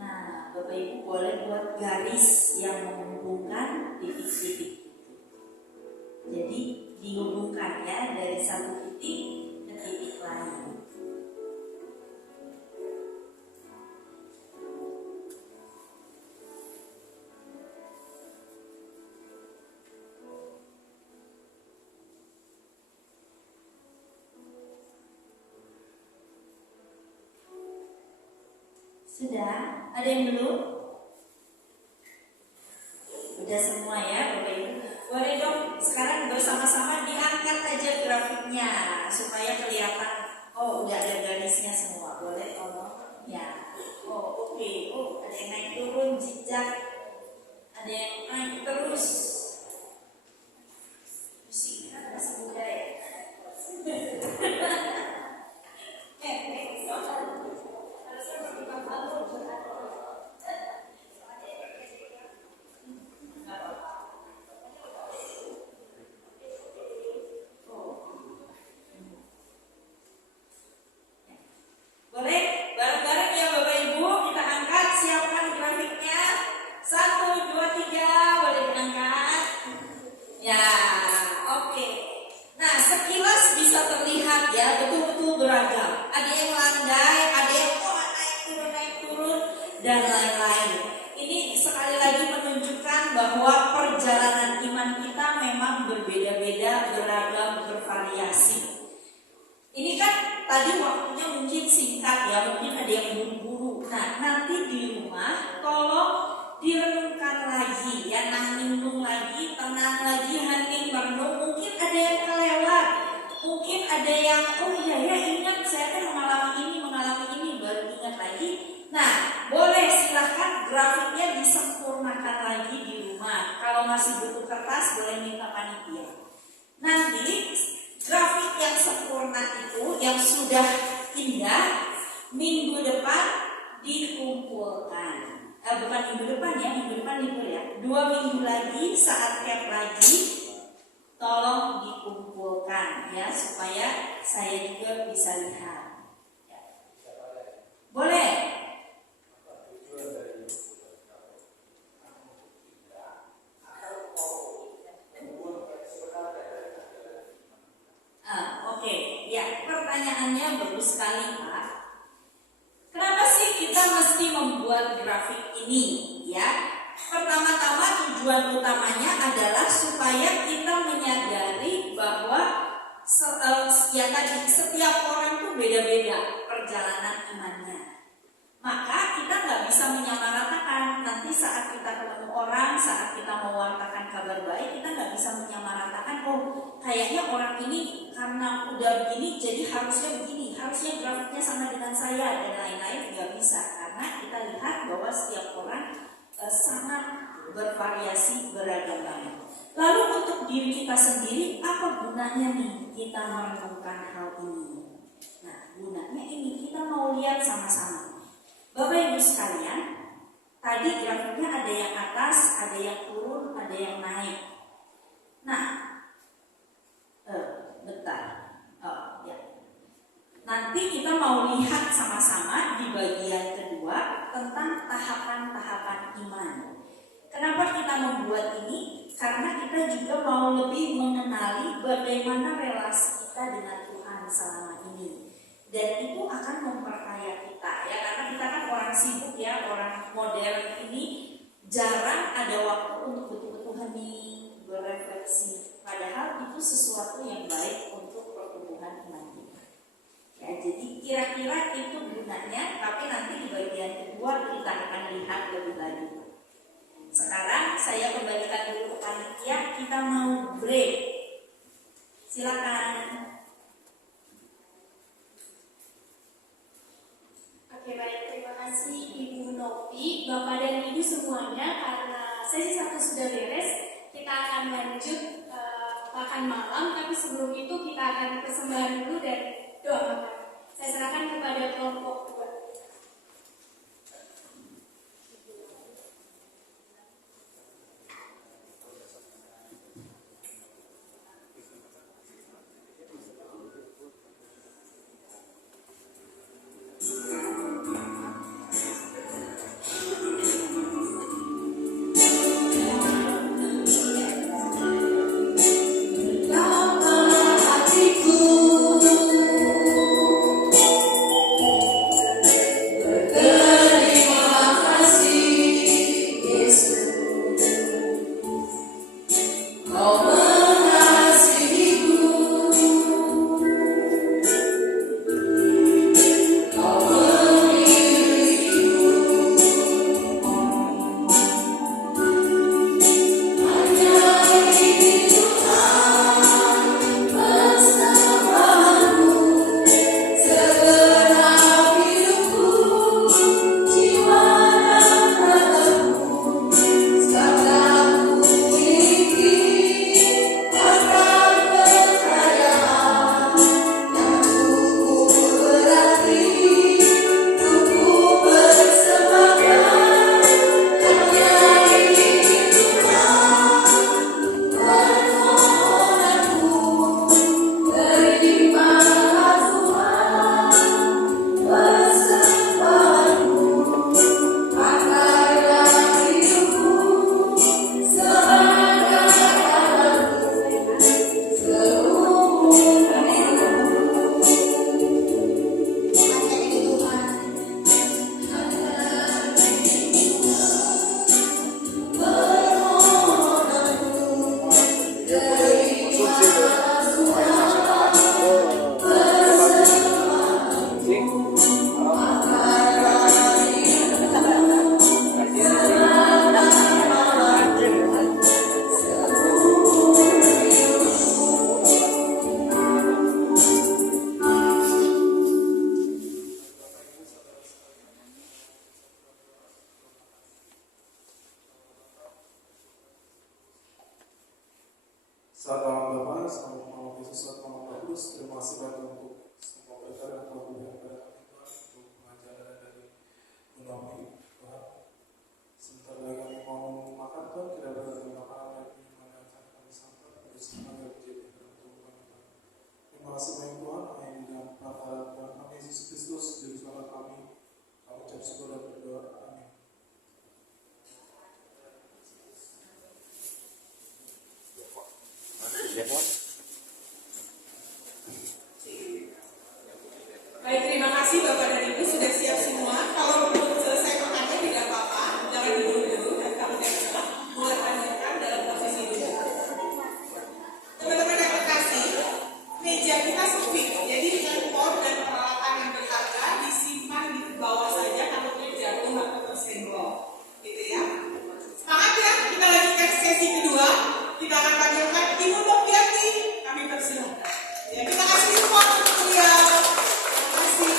nah Bapak Ibu boleh buat garis yang menghubungkan titik-titik. Jadi dihubungkan ya dari satu titik ke titik lain. Sudah? Ada yang belum? Udah semua ya Bapak Ibu. Boleh dong sekarang bersama-sama diangkat aja grafiknya supaya kelihatan. Oh udah ada garisnya semua. Boleh tolong? Ya. Oh oke. Oh ada yang naik turun jejak. Ada yang naik terus. Pusing kan masih muda ya. Boleh bareng-bareng ya Bapak Ibu, kita angkat, siapkan grafiknya. 1, 2, 3, boleh diangkat. Ya, oke. Nah, sekilas bisa terlihat ya, betul-betul beragam. Ada yang landai, ada yang naik turun, dan lain-lain. Ini sekali lagi menunjukkan bahwa perjalanan iman kita memang berbeda-beda, beragam, bervariasi. Ini kan tadi waktunya mungkin singkat ya, mungkin ada yang buru-buru. Nah, nanti di rumah tolong direnungkan lagi ya, ninung lagi, tenang lagi, hening merenung. Mungkin ada yang kelewat, mungkin ada yang oh iya ya ingat saya kan mengalami ini baru ingat lagi. Nah, boleh silahkan grafiknya disempurnakan lagi di rumah. Kalau masih butuh kertas boleh minta panitia. Nanti grafik yang sempurna itu yang sudah indah minggu depan dikumpulkan. Bukan minggu depan ya, minggu depan libur ya. 2 minggu lagi saat camp lagi tolong dikumpulkan ya supaya saya juga bisa lihat. Ya. Boleh. Oke, ya pertanyaannya bagus sekali Pak. Kenapa sih kita mesti membuat grafik ini? Ya, pertama-tama tujuan utamanya adalah supaya kita menyadari bahwa ya tadi setiap orang itu beda-beda perjalanan imannya. Maka kita nggak bisa menyamaratakan. Nanti saat kita ketemu orang, saat kita mewartakan kabar baik, kita nggak bisa menyamaratakan. Oh, kayaknya orang ini karena udah begini, jadi harusnya begini, harusnya grafiknya sama dengan saya dan lain-lain. Nggak bisa karena kita lihat bahwa setiap orang sangat bervariasi, beragam banget. Lalu untuk diri kita sendiri, apa gunanya nih kita merenungkan hal ini? Nah, gunanya ini kita mau lihat sama-sama. Bapak Ibu sekalian, tadi grafiknya ada yang atas, ada yang turun, ada yang naik. Nah, bentar. Oh, ya. Nanti kita mau lihat sama-sama di bagian kedua tentang tahapan-tahapan iman. Kenapa kita membuat ini? Karena kita juga mau lebih mengenali bagaimana relasi kita dengan Tuhan selama ini. Dan itu akan memperkaya kita ya, karena kita kan orang sibuk ya, orang modern ini jarang ada waktu untuk betul-betul hening, berefleksi. Padahal itu sesuatu yang baik untuk pertumbuhan iman kita. Kira-kira itu gunanya, tapi nanti di bagian kedua kita akan lihat lebih lanjut. Sekarang saya kembalikan dulu ke panitia, kita mau break. Silakan. Oke, baik, terima kasih Ibu Novi, Bapak dan Ibu semuanya. Karena sesi 1 sudah beres, kita akan lanjut makan malam. Tapi sebelum itu kita akan persembahan dulu dan doa makan. Saya serahkan kepada kelompok 2. Selamat malam Bapak, selamat malam Yesus, selamat malam Bagus. Terima kasih banyak untuk semua berkat yang telah diberikan kepada kami Tuhan untuk pengajaran dari Bu Novi Tuhan. Sebentar lagi kami mau makan Tuhan, tidak berarti makanan dan minuman yang akan kami santap, terus semua yang menjadi dalam tubuh kami Tuhan. Terima kasih banyak Tuhan, hanya di dalam perkataan Tuhan kami Yesus Kristus, Juru Selamat kami ucap syukur dan berdoa. Amin. Baik, terima kasih Bapak dan Ibu sudah siap semua. Kalau belum selesai makannya tidak apa-apa, jangan duduk dulu dan kamu jangan mulai lanjutkan dalam posisi duduk. Teman-teman yang terkasih, meja kita sempit, jadi handphone dan peralatan yang berharga disimpan di bawah saja, takutnya jatuh atau tersenggol, gitu ya. Semangat ya, kita lanjutkan sesi kedua. Kita akan panggilkan Ibu Noviati, kami persilahkan. Ya, kita kasih support untuk beliau. Terima kasih.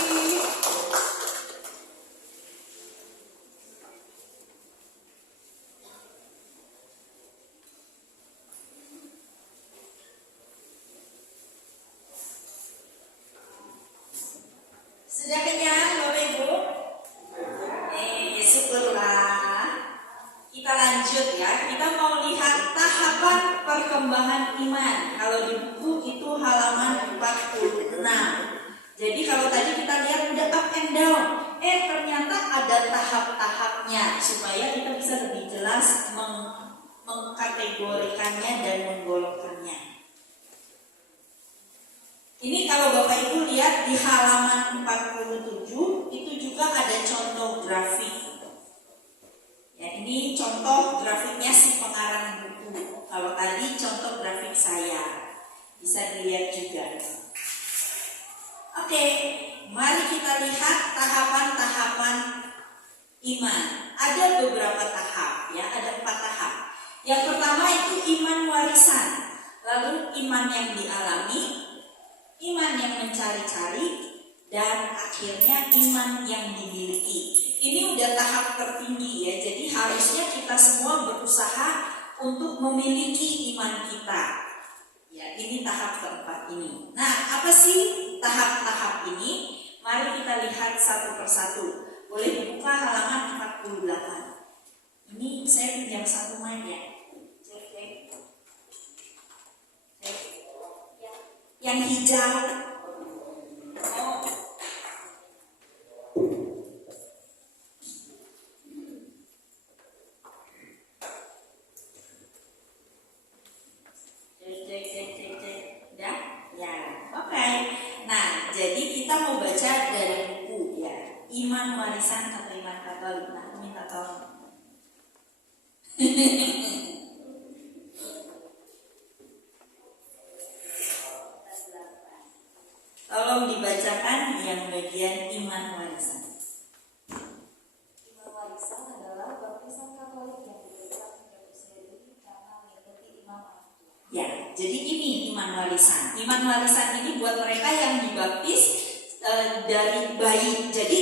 Sudah kenyang Bapak Ibu? Syukurlah. Kita lanjut ya. Kita mau lihat tahapan perkembangan iman. Kalau di buku itu halaman 46. Jadi kalau tadi kita lihat udah up and down, ternyata ada tahap-tahapnya supaya kita bisa lebih jelas mengkategorikannya dan menggolongkannya. Ini kalau Bapak Ibu lihat di halaman 47 itu juga ada contoh grafik. Ya, ini contoh grafiknya si pengarang buku. Kalau tadi contoh grafik saya bisa dilihat juga. Oke, mari kita lihat tahapan-tahapan iman. Ada beberapa tahap ya, ada 4 tahap. Yang pertama itu iman warisan, lalu iman yang dialami, iman yang mencari-cari, dan akhirnya iman yang dimiliki. Ini udah tahap tertinggi ya, jadi harusnya kita semua berusaha untuk memiliki iman kita. Ya, ini tahap keempat ini. Nah, apa sih tahap-tahap ini? Mari kita lihat satu persatu. Boleh dibuka halaman 48. Ini saya pinjam satu mic ya. Cek. Yang hijau. Oh. Ya, ya, oke. Nah, jadi kita mau baca dari buku ya, Iman Warisan atau Iman Katolik. Nah, minta tolong. Tolong dibacakan yang bagian Iman Warisan. Iman warisan adalah baptisan Katolik yang diberikan hingga usia dini karena mengikuti imam orang tua. Ya, jadi ini iman warisan. Iman warisan ini buat mereka yang dibaptis dari bayi. Jadi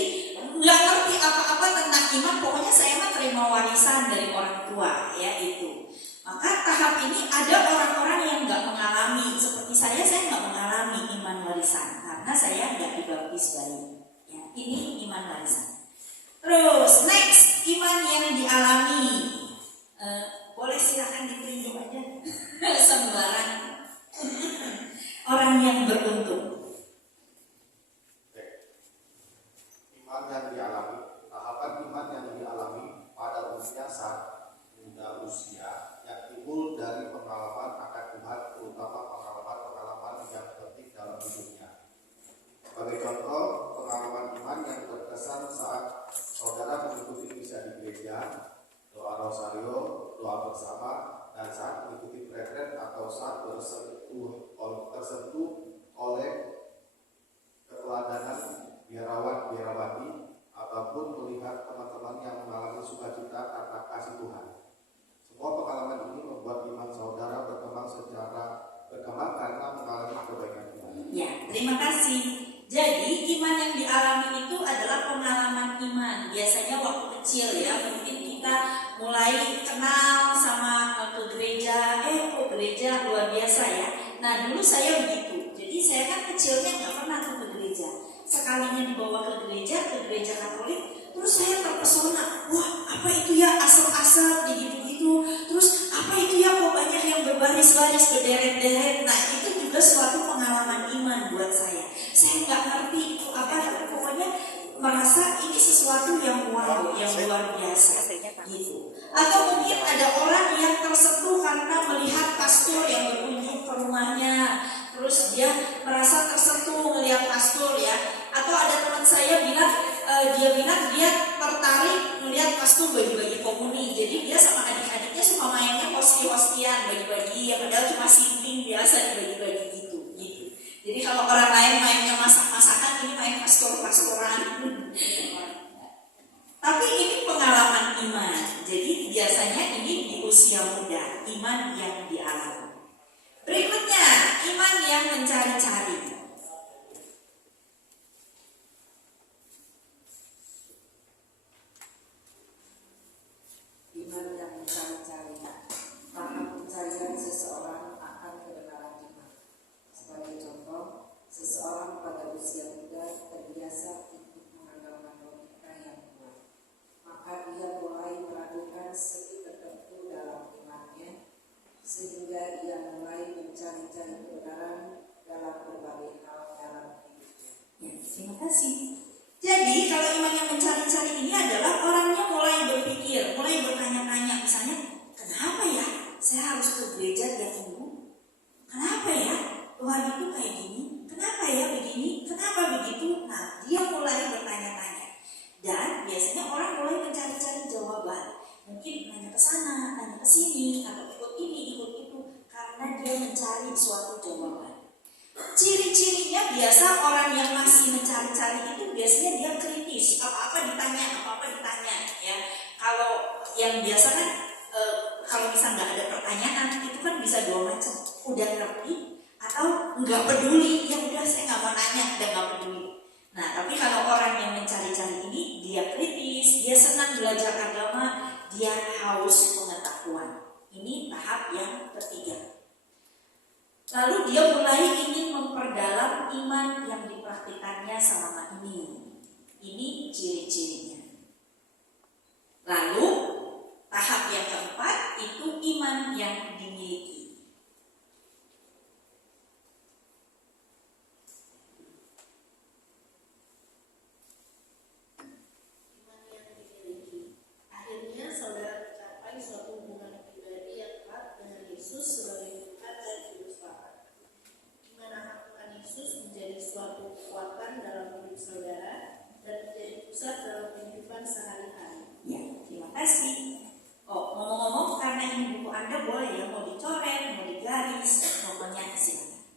nggak ngerti apa-apa tentang iman, pokoknya saya mah terima warisan dari orang tua, ya itu. Maka tahap ini ada orang-orang yang nggak mengalami seperti saya nggak mengalami iman warisan karena saya nggak dibaptis bayi. Ya, ini iman warisan. Terus next, iman yang dialami. Boleh silakan ditunjuk aja. Sembarang. Orang yang beruntung. Iman yang dialami, tahapan iman yang dialami pada usia saat muda usia yang timbul dari pengalaman akan Tuhan, terutama pengalaman-pengalaman yang penting dalam hidupnya. Sebagai contoh, pengalaman iman yang berkesan saat saudara mengikuti misa di gereja, doa rosario, doa bersama, dan saat mengikuti retret atau saat tersentuh oleh keteladanan biarawan-biarawati ataupun melihat teman-teman yang mengalami sukacita karena kasih Tuhan. Semua pengalaman ini membuat iman saudara berkembang karena mengalami kebaikan Tuhan. Ya, terima kasih. Jadi iman yang dialami itu adalah pengalaman iman. Biasanya waktu kecil ya, mungkin kita mulai kenal sama ke gereja. Kok gereja luar biasa ya. Nah dulu saya begitu. Jadi saya kan kecilnya nggak pernah ke gereja. Sekalinya dibawa ke gereja Katolik, terus saya terpesona. Wah, apa itu ya asap-asap begitu-gitu. Terus apa itu ya kok banyak yang berbaris-baris, berderet-deret. Nah itu juga suatu pengalaman iman buat saya. Saya nggak ngerti itu apa, tapi pokoknya merasa ini sesuatu yang wow, yang luar biasa gitu. Atau mungkin ada orang yang tersentuh karena melihat pastor yang berkunjung ke rumahnya, terus dia merasa tersentuh melihat pastor ya. Atau ada teman saya bilang dia tertarik melihat pastor bagi-bagi komuni. Jadi dia sama adik-adiknya suka mainnya hosti-hostian, bagi-bagi ya, padahal cuma simping biasa dibagi-bagi gitu. Jadi kalau orang lain mainnya masak-masakan, ini main pastor-pastoran. Tapi ini pengalaman iman. Jadi biasanya ini di usia muda, iman yang dialami. Berikutnya, iman yang mencari-cari. Iman yang mencari-cari, tahap pencarian seseorang akan kebenaran iman. Sebagai contoh, seseorang pada usia muda terbiasa ikut mengandalkan logika yang kuat. Maka dia mulai meragukan segi tertentu dalam imannya, sehingga ia mulai mencari-cari kebenaran dalam berbagai hal dalam hidupnya. Ya, terima kasih. Jadi kalau iman yang mencari-cari ini adalah orangnya mulai berpikir, mulai bertanya-tanya. Misalnya, kenapa ya saya harus ke gereja tiap minggu? Kenapa ya Tuhan itu kayak gini? Kenapa ya begini? Kenapa begitu? Nah, dia mulai bertanya-tanya. Dan biasanya orang mulai mencari-cari jawaban. Mungkin nanya ke sana, nanya ke sini, atau ikut ini, ikut itu, karena dia mencari suatu jawaban. Ciri-cirinya biasa orang yang masih mencari mencari-cari itu biasanya dia kritis, apa-apa ditanya ya. Kalau yang biasa kan kalau bisa nggak ada pertanyaan itu kan bisa dua macam, udah ngerti atau nggak peduli, ya udah saya nggak mau nanya, udah nggak peduli. Nah tapi kalau orang yang mencari-cari ini dia kritis, dia senang belajar agama, dia haus pengetahuan. Ini tahap yang ketiga. Lalu dia mulai ingin memperdalam iman yang dipraktikannya selama ini. Ini ciri-cirinya. Lalu tahap yang keempat itu iman yang dimiliki. Iman yang dimiliki. Akhirnya saudara mencapai suatu hubungan pribadi yang erat dengan Yesus sebagai Tuhan dan Juru Selamat. Iman akan Tuhan Yesus menjadi suatu kekuatan dalam hidup saudara dan menjadi pusat dalam kehidupan sehari-hari. Ya, terima kasih. Oh, ngomong-ngomong karena ini buku Anda boleh ya, mau dicoret, mau digaris, pokoknya silakan.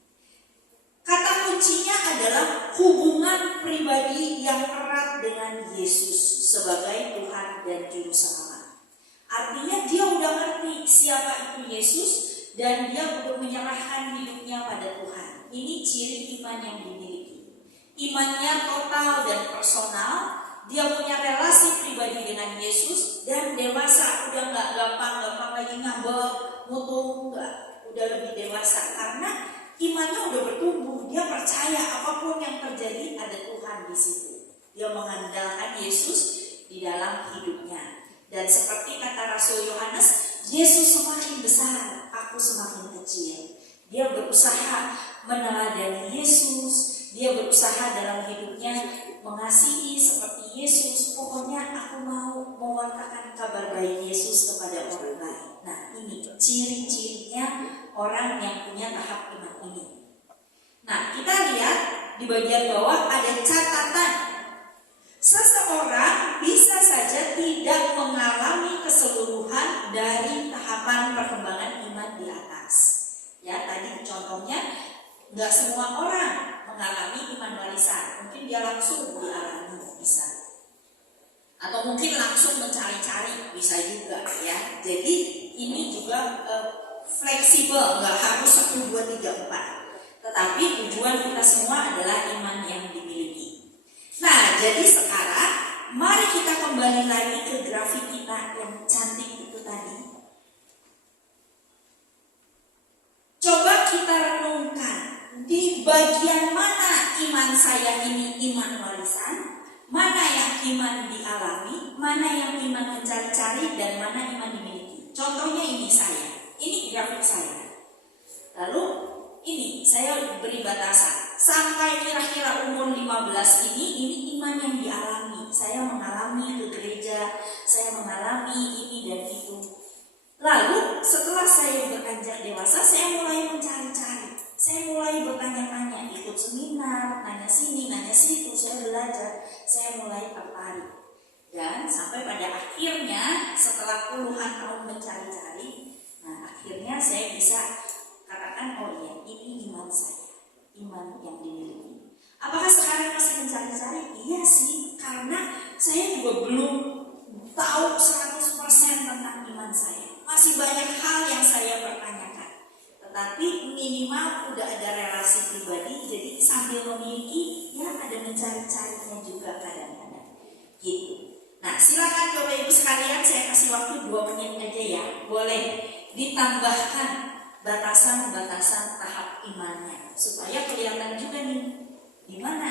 Kata kuncinya adalah hubungan pribadi yang erat dengan Yesus sebagai Tuhan dan Juru Selamat. Artinya dia udah ngerti siapa itu Yesus dan dia udah menyerahkan hidupnya pada Tuhan. Ini ciri iman yang dimiliki. Imannya total dan personal. Dia punya relasi pribadi dengan Yesus dan dewasa, udah nggak gampang lagi ngambek, mutung, udah lebih dewasa karena imannya udah bertumbuh. Dia percaya apapun yang terjadi ada Tuhan di situ. Dia mengandalkan Yesus di dalam hidupnya. Dan seperti kata Rasul Yohanes, Yesus semakin besar, aku semakin kecil. Dia berusaha meneladani Yesus. Dia berusaha dalam hidupnya mengasihi seperti Yesus. Pokoknya aku mau mewartakan kabar baik Yesus kepada orang lain. Nah ini ciri-cirinya orang yang punya tahap iman ini. Nah kita lihat di bagian bawah ada catatan. Seseorang bisa saja tidak mengalami keseluruhan dari tahapan perkembangan iman di atas. Ya tadi contohnya nggak semua orang mengalami iman warisan, mungkin dia langsung dialami bisa, atau mungkin langsung mencari-cari bisa juga ya. Jadi ini juga fleksibel, nggak harus 1, 2, 3, 4. Tetapi tujuan kita semua adalah iman yang dimiliki. Nah jadi sekarang mari kita kembali lagi ke grafik kita yang cantik itu tadi. Coba kita renungkan di bagian mana iman saya ini iman warisan, mana yang iman dialami, mana yang iman mencari-cari, dan mana iman dimiliki. Contohnya ini saya, ini grafik saya. Lalu ini saya beri batasan sampai kira-kira umur 15 ini iman yang dialami. Saya mengalami ke gereja, saya mengalami ini dan itu. Lalu setelah saya beranjak dewasa, saya mulai mencari-cari. Saya mulai bertanya-tanya, ikut seminar, nanya sini, nanya situ, saya belajar, saya mulai tertarik. Dan sampai pada akhirnya setelah puluhan tahun mencari-cari, nah akhirnya saya bisa katakan, oh iya, ini iman saya, iman yang dimiliki. Apakah sekarang masih mencari-cari? Iya sih, karena saya juga belum tahu 100% tentang iman saya. Masih banyak hal yang saya pertanyakan. Tetapi minimal udah ada relasi pribadi, jadi sambil memiliki, ya ada mencari-carinya juga kadang-kadang. Gitu. Nah silakan Bapak Ibu sekalian, saya kasih waktu 2 menit aja ya. Boleh ditambahkan batasan-batasan tahap imannya supaya kelihatan juga nih di mana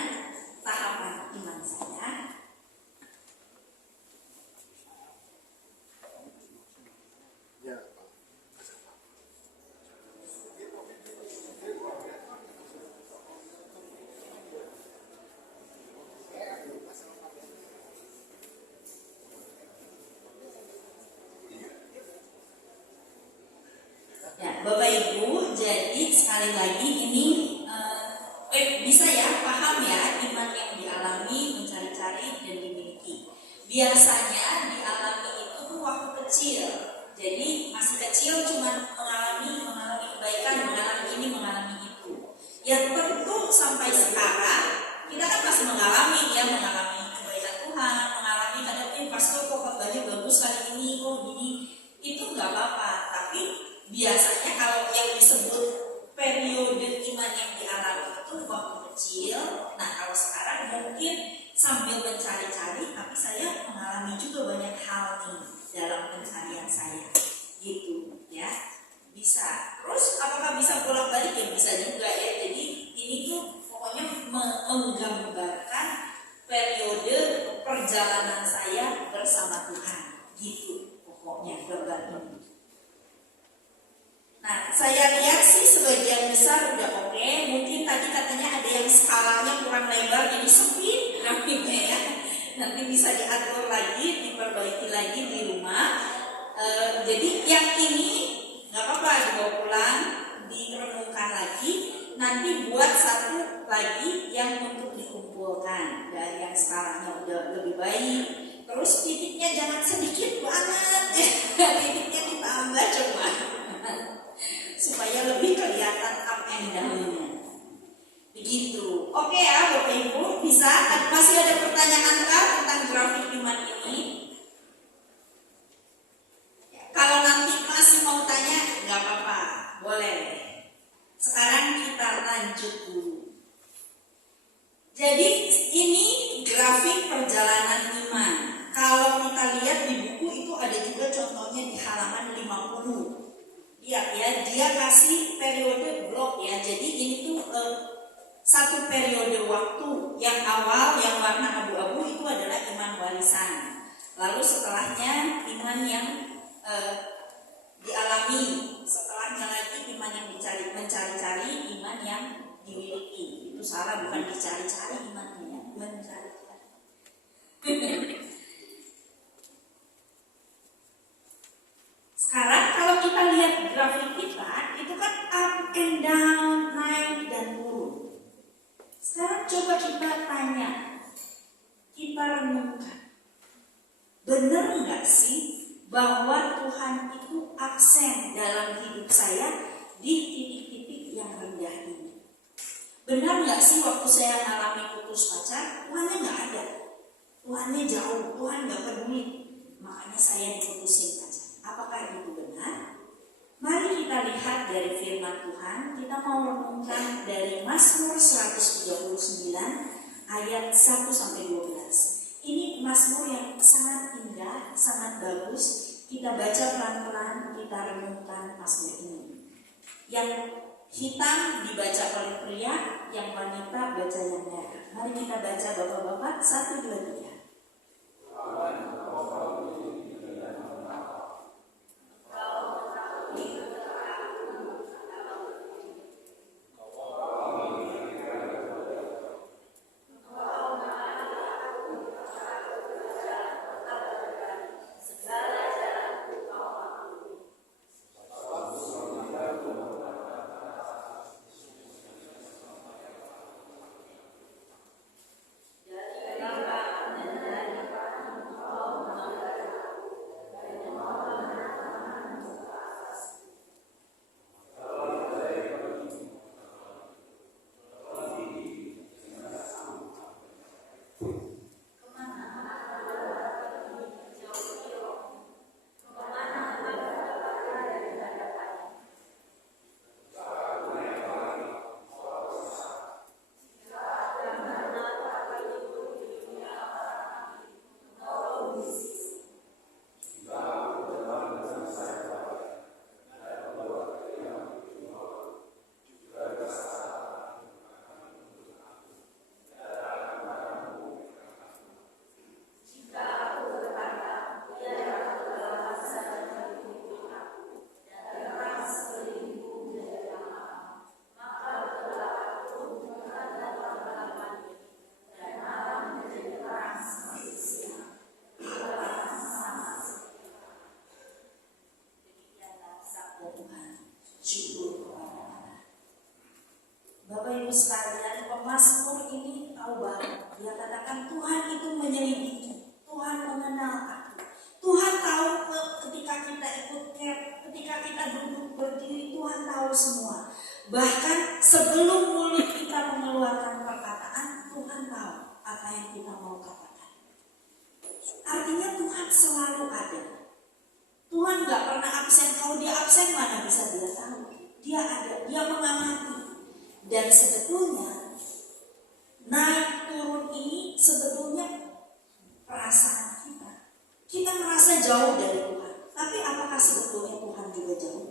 tahapan iman saya. Ya, Bapak Ibu, jadi sekali lagi ini bisa ya paham ya iman yang dialami, mencari-cari dan dimiliki. Biasanya dialami itu waktu kecil. Jadi masih kecil cuma mengalami kebaikan, mengalami ini, mengalami itu. Ya tentu sampai sekarang kita kan masih mengalami mungkin sambil mencari-cari, tapi saya mengalami juga banyak hal nih dalam pencarian saya, gitu ya. Bisa. Terus apakah bisa bolak-balik? Ya bisa juga ya. Jadi ini tuh pokoknya menggambarkan periode perjalanan saya bersama Tuhan, gitu pokoknya gambar ini. Nah, saya lihat sih sebagian besar udah oke. Mungkin tadi katanya ada yang skalanya kurang lebar jadi sempit grafiknya ya. Nanti bisa diatur lagi, diperbaiki lagi di rumah. Jadi yang ini nggak apa-apa dibawa pulang, direnungkan lagi. Nanti buat satu lagi yang untuk dikumpulkan dari yang skalanya udah lebih baik. Terus titiknya jangan sedikit banget ya, titiknya ditambah coba. Supaya lebih kelihatan up and down-nya. Begitu. Oke ya Bapak Ibu, bisa? Masih ada pertanyaan kah tentang grafik iman ini? Ya, kalau nanti masih mau tanya, nggak apa-apa, boleh. Sekarang kita lanjut dulu. Jadi ini grafik perjalanan iman. Kalau kita lihat di buku itu ada juga contohnya di halaman 50. Lihat ya, dia kasih periode blok ya. Jadi ini tuh satu periode waktu. Yang awal yang warna abu-abu itu adalah iman warisan. Lalu setelahnya iman yang dialami. Setelahnya lagi iman yang mencari-cari, iman yang dimiliki. Itu salah, bukan dicari-cari imannya ya, mencari-cari. Sekarang kalau kita lihat grafik kita, itu kan up and down, naik dan turun. Sekarang coba kita tanya, kita renungkan, benar nggak sih bahwa Tuhan itu absen dalam hidup saya di titik-titik yang rendah ini? Benar nggak sih waktu saya mengalami putus pacar, Tuhannya nggak ada, Tuhannya jauh, Tuhan nggak peduli, makanya saya diputusin pacar. Apakah itu benar? Mari kita lihat dari firman Tuhan. Kita mau renungkan dari Mazmur 139 ayat 1-12. Ini Mazmur yang sangat indah, sangat bagus. Kita baca pelan-pelan, kita renungkan Mazmur ini. Yang hitam dibaca oleh pria, yang wanita baca yang merah. Mari kita baca bapak-bapak, 1, 2, 3. Bapak Ibu sekalian, pemazmur ini tahu banget. Dia katakan Tuhan itu menyelidiki, Tuhan mengenal aku. Tuhan tahu ketika kita ikut camp, ketika kita duduk berdiri, Tuhan tahu semua. Bahkan sebelum mulut kita mengeluarkan perkataan, Tuhan tahu apa yang kita mau katakan. Artinya Tuhan selalu ada. Tuhan gak pernah absen. Kalau dia absen, mana bisa dia tahu? Dia ada, dia mengamati. Dan sebetulnya naik turun ini jauh dari Tuhan. Tapi apakah sebetulnya Tuhan juga jauh?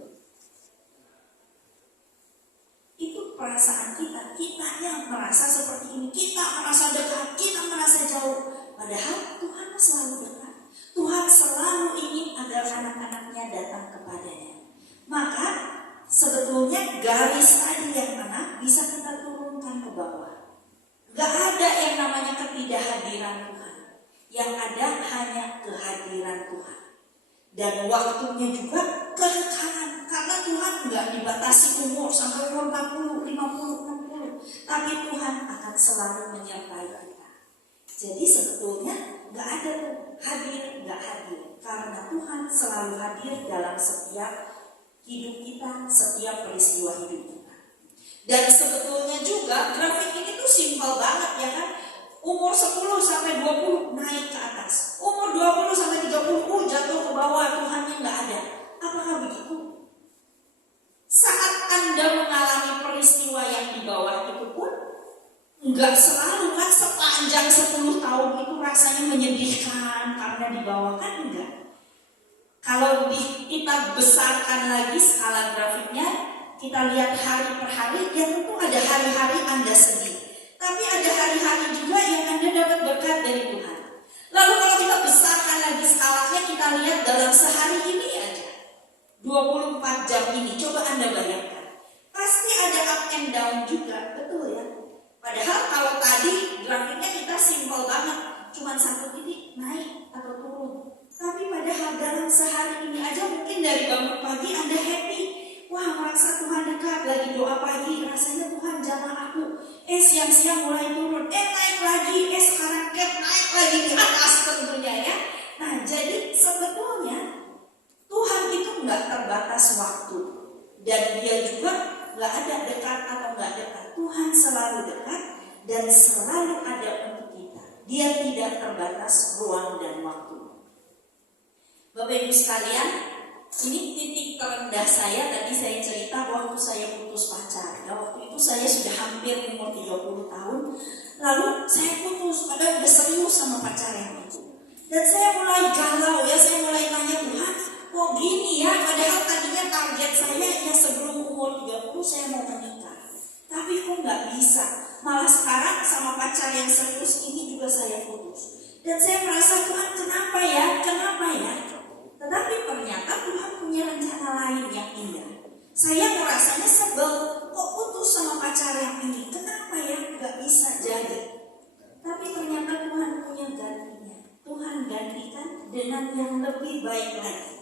Itu perasaan kita. Kita yang merasa seperti ini. Kita merasa dekat, kita merasa jauh. Padahal Tuhan selalu dekat. Tuhan selalu ingin agar anak-anaknya datang kepadanya. Maka sebetulnya garis tadi yang mana bisa kita turunkan ke bawah. Gak ada yang namanya ketidakhadiran Tuhan. Yang ada hanya kehadiran Tuhan. Dan waktunya juga kekekalan. Karena Tuhan gak dibatasi umur sampai umur 40, 50, 60. Tapi Tuhan akan selalu menyertai kita. Jadi sebetulnya gak ada hadir, gak hadir. Karena Tuhan selalu hadir dalam setiap hidup kita, setiap peristiwa hidup kita. Dan sebetulnya juga grafik ini tuh simpel banget ya kan. Umur 10 sampai 20 naik ke atas. Umur 20 sampai 30 jatuh ke bawah, Tuhannya gak ada. Apakah begitu? Saat Anda mengalami peristiwa yang di bawah itu pun enggak selalu kan sepanjang 10 tahun itu rasanya menyedihkan karena di bawah, kan enggak. Kalau kita besarkan lagi skala grafiknya, kita lihat hari per hari, ya tentu ada hari-hari Anda sedih. Tapi ada hari-hari juga yang Anda dapat berkat dari Tuhan. Lalu kalau kita besarkan lagi skalanya, kita lihat dalam sehari ini aja 24 jam ini, coba Anda bayangkan. Pasti ada up and down juga, betul ya? Padahal kalau tadi grafiknya kita simpel banget, cuma satu titik naik atau turun. Tapi padahal dalam sehari ini aja mungkin dari bangun pagi Anda happy. Wah, merasa Tuhan dekat, lagi doa pagi, rasanya Tuhan jamah aku. Siang-siang mulai turun, naik lagi, sekarang naik lagi di atas tentunya ya. Nah, jadi sebetulnya Tuhan itu nggak terbatas waktu. Dan dia juga nggak ada dekat atau nggak dekat. Tuhan selalu dekat dan selalu ada untuk kita. Dia tidak terbatas ruang dan waktu. Bapak Ibu sekalian, ini titik terendah saya. Tadi saya cerita waktu saya putus pacar ya, waktu itu saya sudah hampir umur 30 tahun. Lalu saya putus, padahal udah serius sama pacar yang itu. Dan saya mulai galau ya, saya mulai tanya, Tuhan kok gini ya, padahal tadinya target saya ya sebelum umur 30 saya mau menikah. Tapi kok gak bisa, malah sekarang sama pacar yang serius ini juga saya putus. Dan saya merasa, Tuhan kenapa ya. Tetapi ternyata Tuhan punya rencana lain yang indah. Saya merasanya sebel, kok putus sama pacar yang ini, kenapa ya gak bisa jadi. Tapi ternyata Tuhan punya gantinya. Tuhan gantikan dengan yang lebih baik lagi.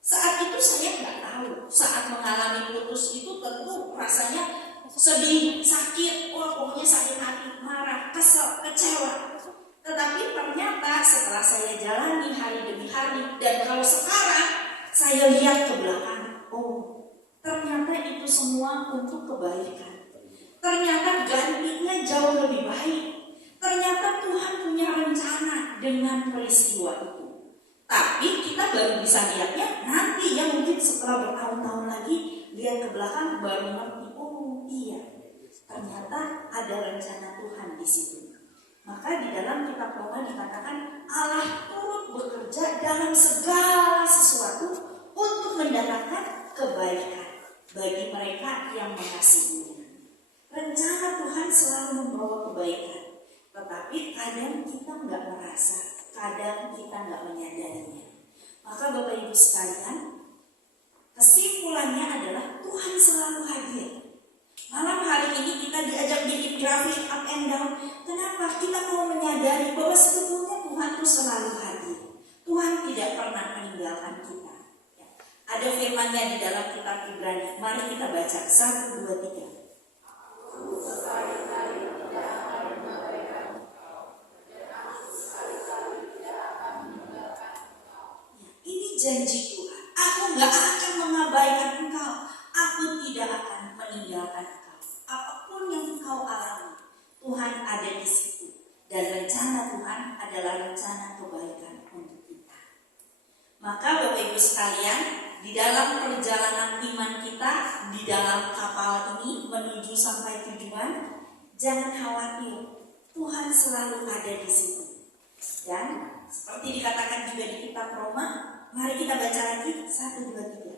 Saat itu saya nggak tahu. Saat mengalami putus itu tentu rasanya sedih, sakit, pokoknya sakit hati, marah, kesel, kecewa. Tetapi ternyata setelah saya jalani hari demi hari, dan kalau sekarang saya lihat ke belakang, ternyata itu semua untuk kebaikan. Ternyata gantinya jauh lebih baik. Ternyata Tuhan punya rencana dengan peristiwa itu. Tapi kita baru bisa lihatnya nanti ya, mungkin setelah bertahun-tahun lagi lihat ke belakang baru ngerti, iya, ternyata ada rencana Tuhan di situ. Maka di dalam kitab Roma dikatakan Allah turut bekerja dalam segala sesuatu untuk mendatangkan kebaikan bagi mereka yang mengasihinya. Rencana Tuhan selalu membawa kebaikan, tetapi kadang kita nggak merasa, kadang kita nggak menyadarinya. Maka Bapak Ibu sekalian, kesimpulannya adalah Tuhan selalu hadir. Malam hari ini kita diajak bikin grafik up and down. Kenapa? Kita mau menyadari bahwa sebetulnya Tuhan itu selalu hadir. Tuhan tidak pernah meninggalkan kita. Ya. Ada firman-Nya di dalam kitab Ibrani. Mari kita baca 1, 2, 3. Ini janji Tuhan. Aku gak akan mengabaikan engkau. Aku tidak akan meninggalkan engkau. Apapun yang engkau alami, Tuhan ada di situ. Dan rencana Tuhan adalah rencana kebaikan untuk kita. Maka Bapak Ibu sekalian, di dalam perjalanan iman kita, di dalam kapal ini menuju sampai tujuan, jangan khawatir. Tuhan selalu ada di situ. Dan seperti dikatakan juga di kitab Roma, mari kita baca lagi 1, 2, 3.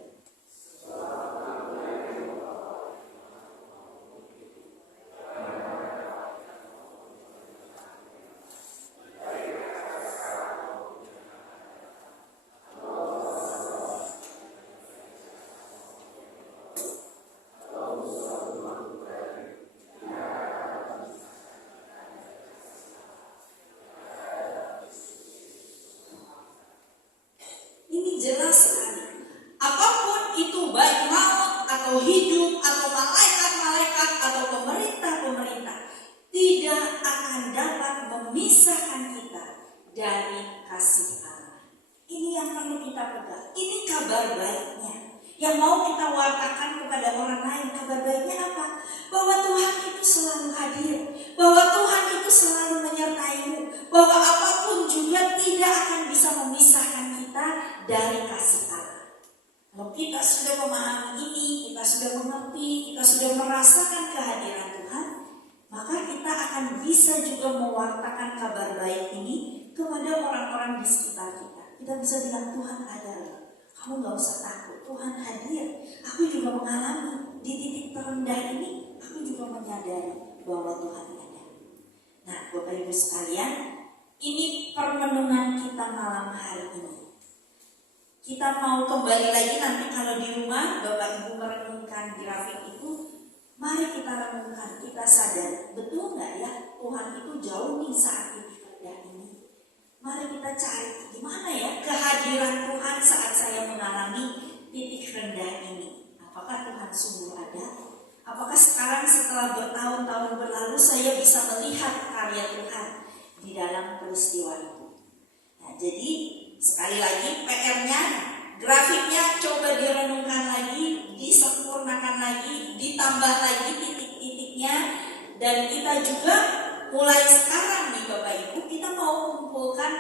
Ini jelas sekali. Apapun itu, baik maut atau hidup atau malaikat-malaikat atau pemerintah-pemerintah, tidak akan dapat memisahkan kita dari kasih Allah. Ini yang perlu kita pegang. Ini kabar baiknya yang mau kita wartakan kepada orang lain. Kabar baiknya apa? Bahwa Tuhan itu selalu hadir, bahwa Tuhan itu selalu menyertaimu, bahwa apapun juga tidak akan bisa memisahkan kita dari kasih Allah. Kalau kita sudah memahami ini, kita sudah mengerti, kita sudah merasakan kehadiran Tuhan, maka kita akan bisa juga mewartakan kabar baik ini kepada orang-orang di sekitar kita. Kita bisa bilang, Tuhan ada loh. Kamu gak usah takut, Tuhan hadir. Aku juga mengalami di titik terendah ini, aku juga menyadari bahwa Tuhan ada. Nah, Bapak Ibu sekalian, ini permenungan kita malam hari ini. Kita mau kembali lagi nanti kalau di rumah Bapak Ibu merenungkan grafik itu, mari kita renungkan, kita sadar, betul gak ya Tuhan itu jauh nih saat titik rendah ini. Mari kita cari gimana ya kehadiran Tuhan saat saya mengalami titik rendah ini. Apakah Tuhan sungguh ada? Apakah sekarang setelah bertahun-tahun berlalu saya bisa melihat karya Tuhan di dalam peristiwa itu? Nah, jadi sekali lagi PR-nya, grafiknya coba direnungkan lagi, disempurnakan lagi, ditambah lagi titik-titiknya, dan kita juga mulai sekarang nih Bapak Ibu, kita mau kumpulkan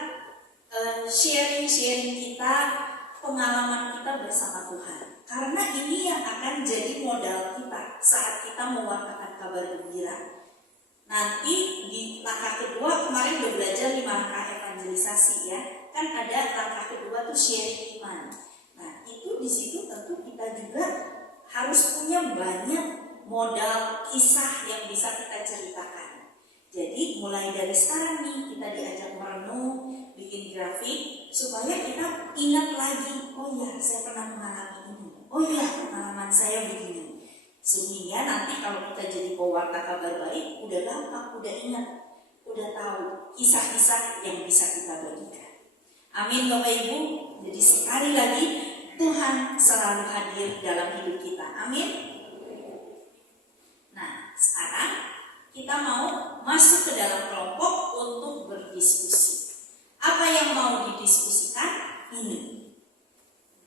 sharing-sharing kita, pengalaman kita bersama Tuhan. Karena ini yang akan jadi modal kita saat kita mewartakan kabar gembira. Nanti di langkah kedua, kemarin udah belajar 5 langkah evangelisasi ya. Kan ada langkah kedua tuh sharing iman. Nah itu di situ tentu kita juga harus punya banyak modal kisah yang bisa kita ceritakan. Jadi mulai dari sekarang nih kita diajak merenung, bikin grafik supaya kita ingat lagi, oh ya saya pernah mengalami ini, oh ya pengalaman saya begini. Sehingga nanti kalau kita jadi pewarta kabar baik, udah gampang, udah ingat, udah tahu kisah-kisah yang bisa kita bagikan. Amin Bapak Ibu. Jadi sekali lagi Tuhan selalu hadir dalam hidup kita. Amin. Nah sekarang kita mau masuk ke dalam kelompok untuk berdiskusi. Apa yang mau didiskusikan? Ini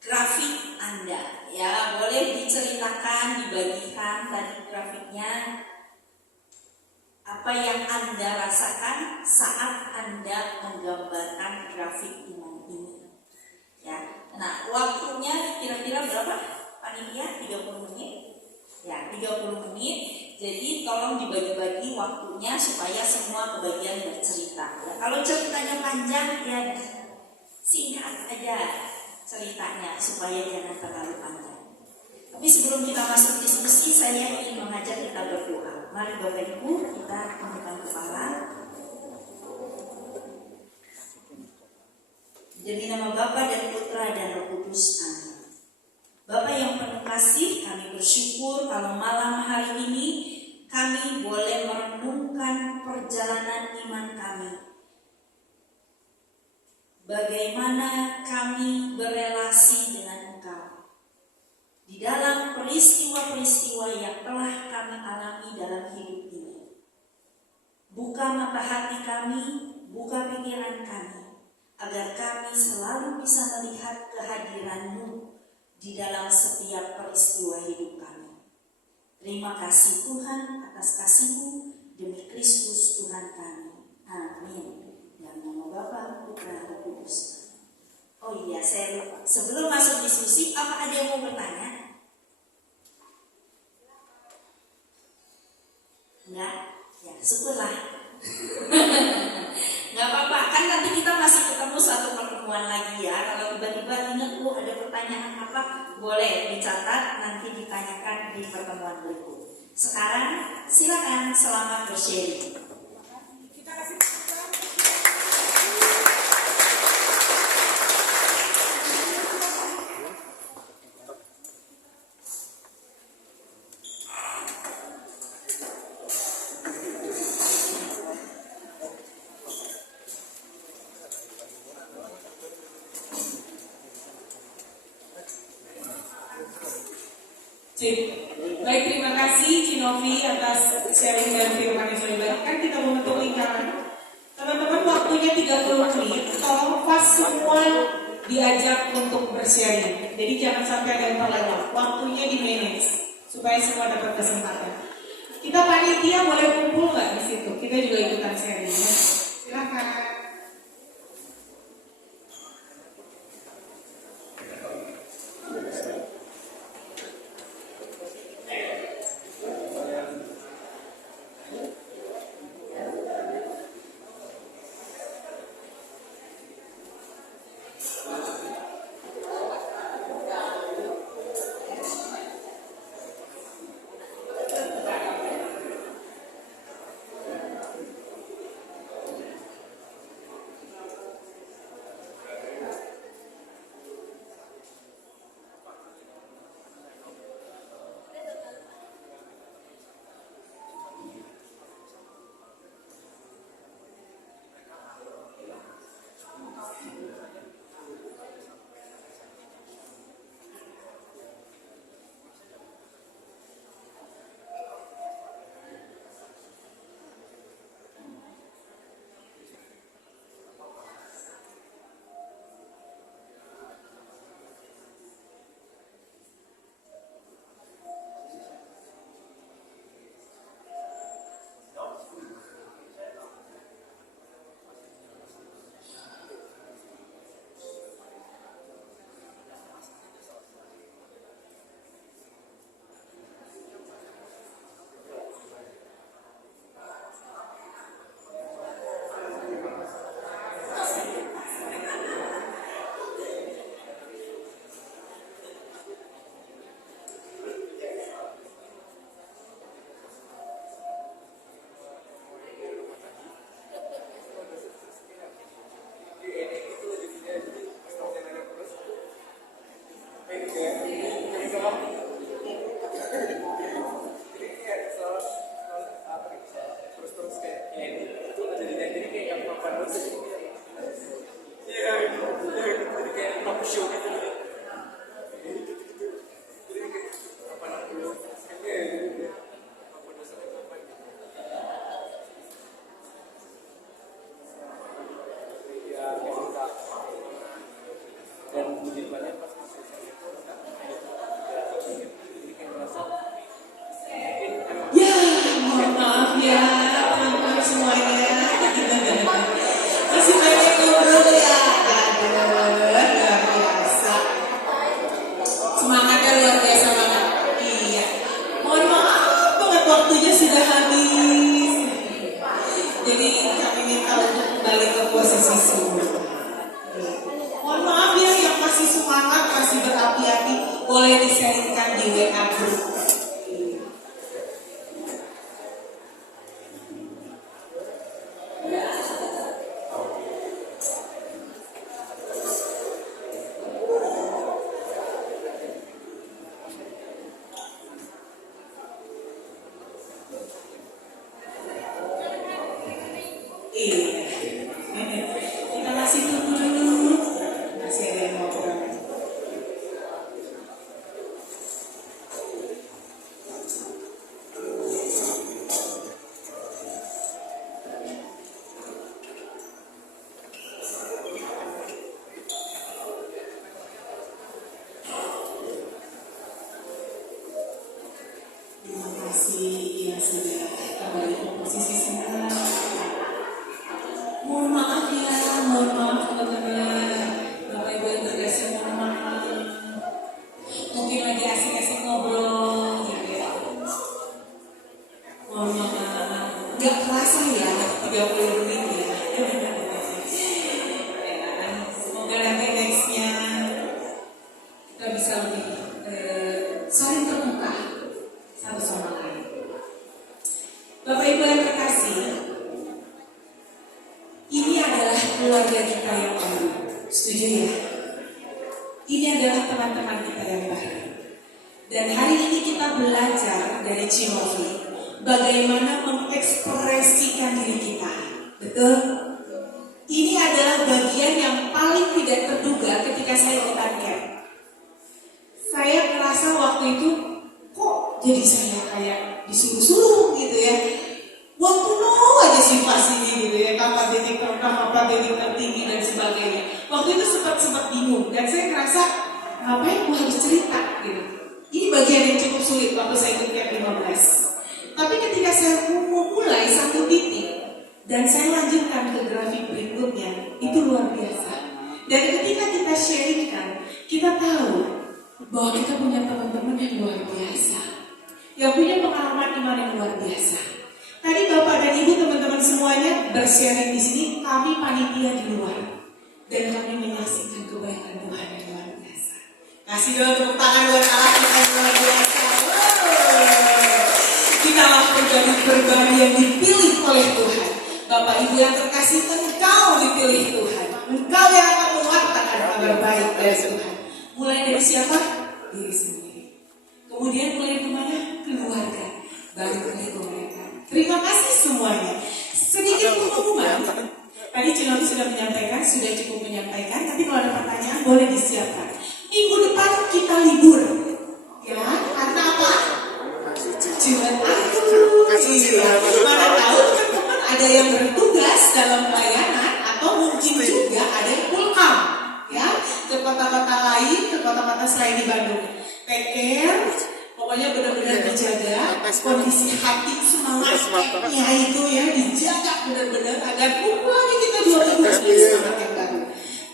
grafik Anda ya, boleh diceritakan, dibagikan tadi grafiknya. Apa yang Anda rasakan saat Anda menggambarkan grafik iman ini ya. Nah waktunya kira-kira berapa panitia? 30 menit ya, 30 menit. Jadi tolong dibagi-bagi waktunya supaya semua kebagian bercerita ya. Kalau ceritanya panjang ya singkat aja ceritanya supaya jangan terlalu panjang. Tapi sebelum kita masuk diskusi, saya ingin mengajak kita berdoa. Mari Bapak Ibu kita tundukkan kepala. Demi nama Bapa dan Putra dan Roh Kudus, amin. Bapak yang penuh kasih, kami bersyukur kalau malam hari ini kami boleh merenungkan perjalanan iman kami. Bagaimana kami berelasi dengan Engkau di dalam peristiwa-peristiwa yang telah kami alami dalam hidup ini. Buka mata hati kami, buka pikiran kami, agar kami selalu bisa melihat kehadiran-Mu di dalam setiap peristiwa hidup kami. Terima kasih Tuhan atas kasih-Mu demi Kristus Tuhan kami. Amin. Dalam nama Bapa, Putra, Roh Kudus. Oh iya, saya lupa. Sebelum masuk diskusi, apa ada yang mau bertanya? Enggak? Ya, syukurlah. Enggak apa-apa, kan nanti ketemu satu pertemuan lagi ya. Kalau tiba-tiba ingat ada pertanyaan apa, boleh dicatat, nanti ditanyakan di pertemuan berikut. Sekarang silakan, selamat bersharing. Kita kasih tepuk tangan. Baik, terima kasih Cinovi atas sharing dan firman yang sudah dibagikan. Kita membentuk lingkaran. Teman-teman, waktunya 30 menit. Tolong pas semua diajak untuk bersharing. Jadi jangan sampai ada yang terlewat. Waktunya di manage supaya semua dapat kesempatan. Kita panitia boleh kumpul nggak di situ? Kita juga ikutan sharing ya. Silakan. boleh di-sharingkan di WA group. Kita masih tunggu dulu. Masih ada yang mau pulang. Terima kasih yang sudah kembali ke posisi semula. Mohon maaf ya, mohon maaf teman-teman. Bapak Ibu yang terkasih, mohon maaf. Mungkin lagi asik-asik ngobrol, gitu ya. Mohon maaf. Gak kerasa ya, 30 menit ya. keluarga kita yang baru. Setuju ya? Ini adalah teman-teman kita yang baru. Dan hari ini kita belajar dari Cinovi bagaimana mengekspresikan diri kita. Betul? Ini adalah bagian yang paling tidak terduga ketika saya ikutan camp. Saya merasa waktu itu kok jadi saya kayak disuruh-suruh gitu ya. Waktu nol aja situasi ini gitu ya, kapan titik terendah, kapan titik tertinggi dan sebagainya. Waktu itu sempat bingung dan saya merasa ngapain gue harus cerita gitu. Ini bagian yang cukup sulit waktu saya ikut camp 15. Tapi ketika saya mulai satu titik dan saya lanjutkan ke grafik berikutnya, itu luar biasa. Dan ketika kita sharingkan, kita tahu bahwa kita punya teman-teman yang luar biasa, yang punya pengalaman iman yang luar biasa. Tadi Bapak dan Ibu teman-teman semuanya bersharing di sini, kami panitia di luar dan kami menyaksikan kebaikan Tuhan yang luar biasa. Kasih dulu tepuk tangan buat Allah kita yang luar biasa. Kitalah pribadi yang dipilih oleh Tuhan. Bapak Ibu yang terkasih, engkau dipilih Tuhan. Engkau yang akan mengatakan kabar baik dari Tuhan. Mulai dari siapa? Diri sendiri. Kemudian mulai kemana? Keluarga. Baru ke mereka. Terima kasih semuanya. Sedikit pengumuman. Tadi Cinovi sudah menyampaikan, sudah cukup menyampaikan. Tapi kalau ada pertanyaan boleh disiapkan. Minggu depan kita libur. Ya, karena apa? Jumat Agung. Iya. Mana tahu teman-teman ada yang bertugas dalam pelayanan atau mungkin juga ada yang pulkam. Ya, ke kota-kota lain, ke kota-kota selain di Bandung. Take care. Pokoknya benar-benar dijaga kondisi hati, semangatnya itu ya dijaga benar-benar agar lagi kita 2 minggu semangat yang baru.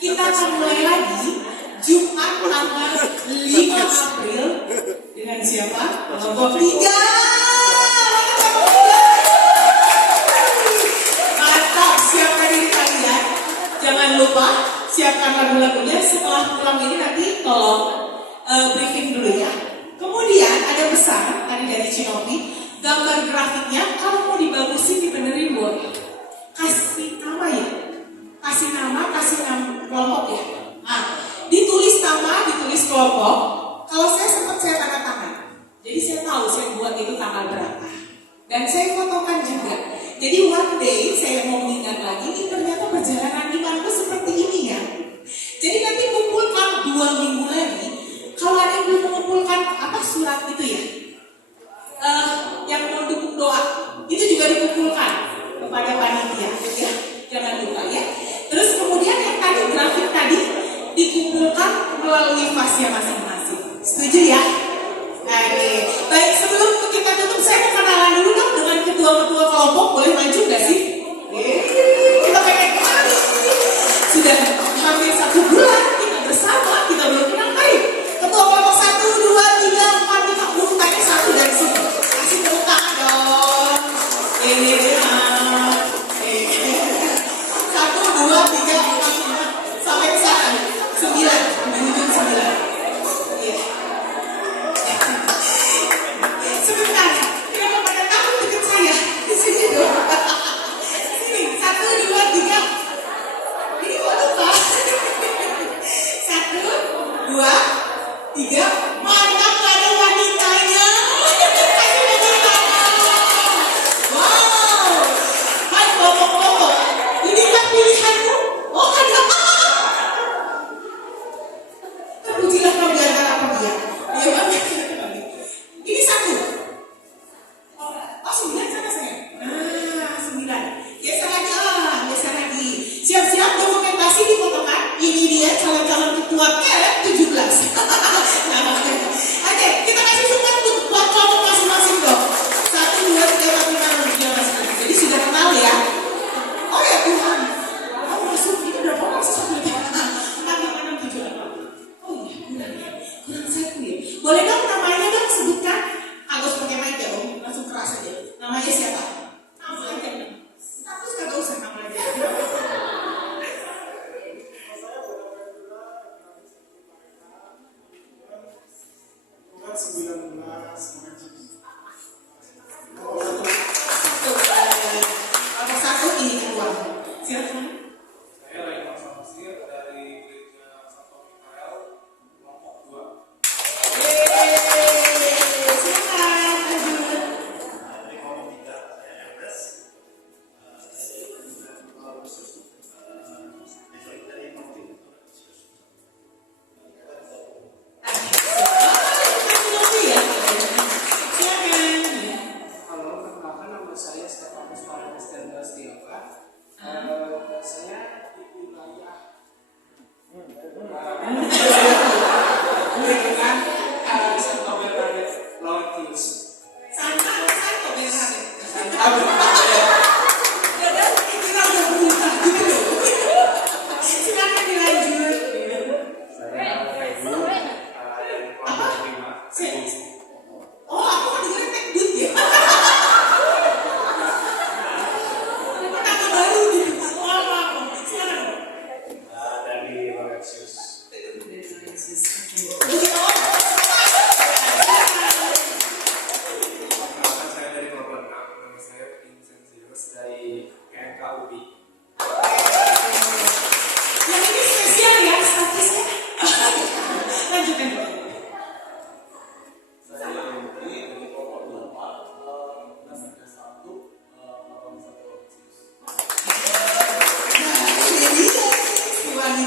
Kita akan mulai lagi Jumat tanggal 5 April dengan siapa? Kelompok 3. Mantap, siapkan diri kalian. Jangan lupa siapkan lagu-lagunya. Setelah pulang ini nanti tolong briefing dulu ya. Kemudian ada pesan tadi dari Cinovi, gambar grafiknya kalau mau dibagusin dibenerin boleh. Kasih nama ya, kasih nama kelompok ya. Nah, ditulis nama, ditulis kelompok. Kalau saya tanda tangan, jadi saya tahu saya buat itu tanggal berapa. Dan saya fotokan juga. Jadi one day saya mau mengingat lagi, ini ternyata perjalanan imanku seperti ini ya. Jadi nanti kumpulkan 2 minggu lagi. Kalau ada yang belum mengumpulkan surat itu ya, yang mau dukung doa, itu juga dikumpulkan kepada panitia, ya, jangan lupa ya. Terus kemudian yang tadi grafik tadi dikumpulkan melalui fasenya masing-masing. Setuju ya? Oke. Baik, sebelum kita tutup, saya mau kenalan dulu dong dengan ketua-ketua kelompok. Boleh maju nggak sih? Kita pengen kali. Sudah hampir 1 bulan kita bersama, kita belum kenal. Ayo, ketua kelompok 1, 2, 3, 4, 5. Urutannya 1 dari sini. Kasih tepuk tangan dong. 1, 2, 3, 4, 5. Sampai ke sana. 9. Menuju 9. Iya.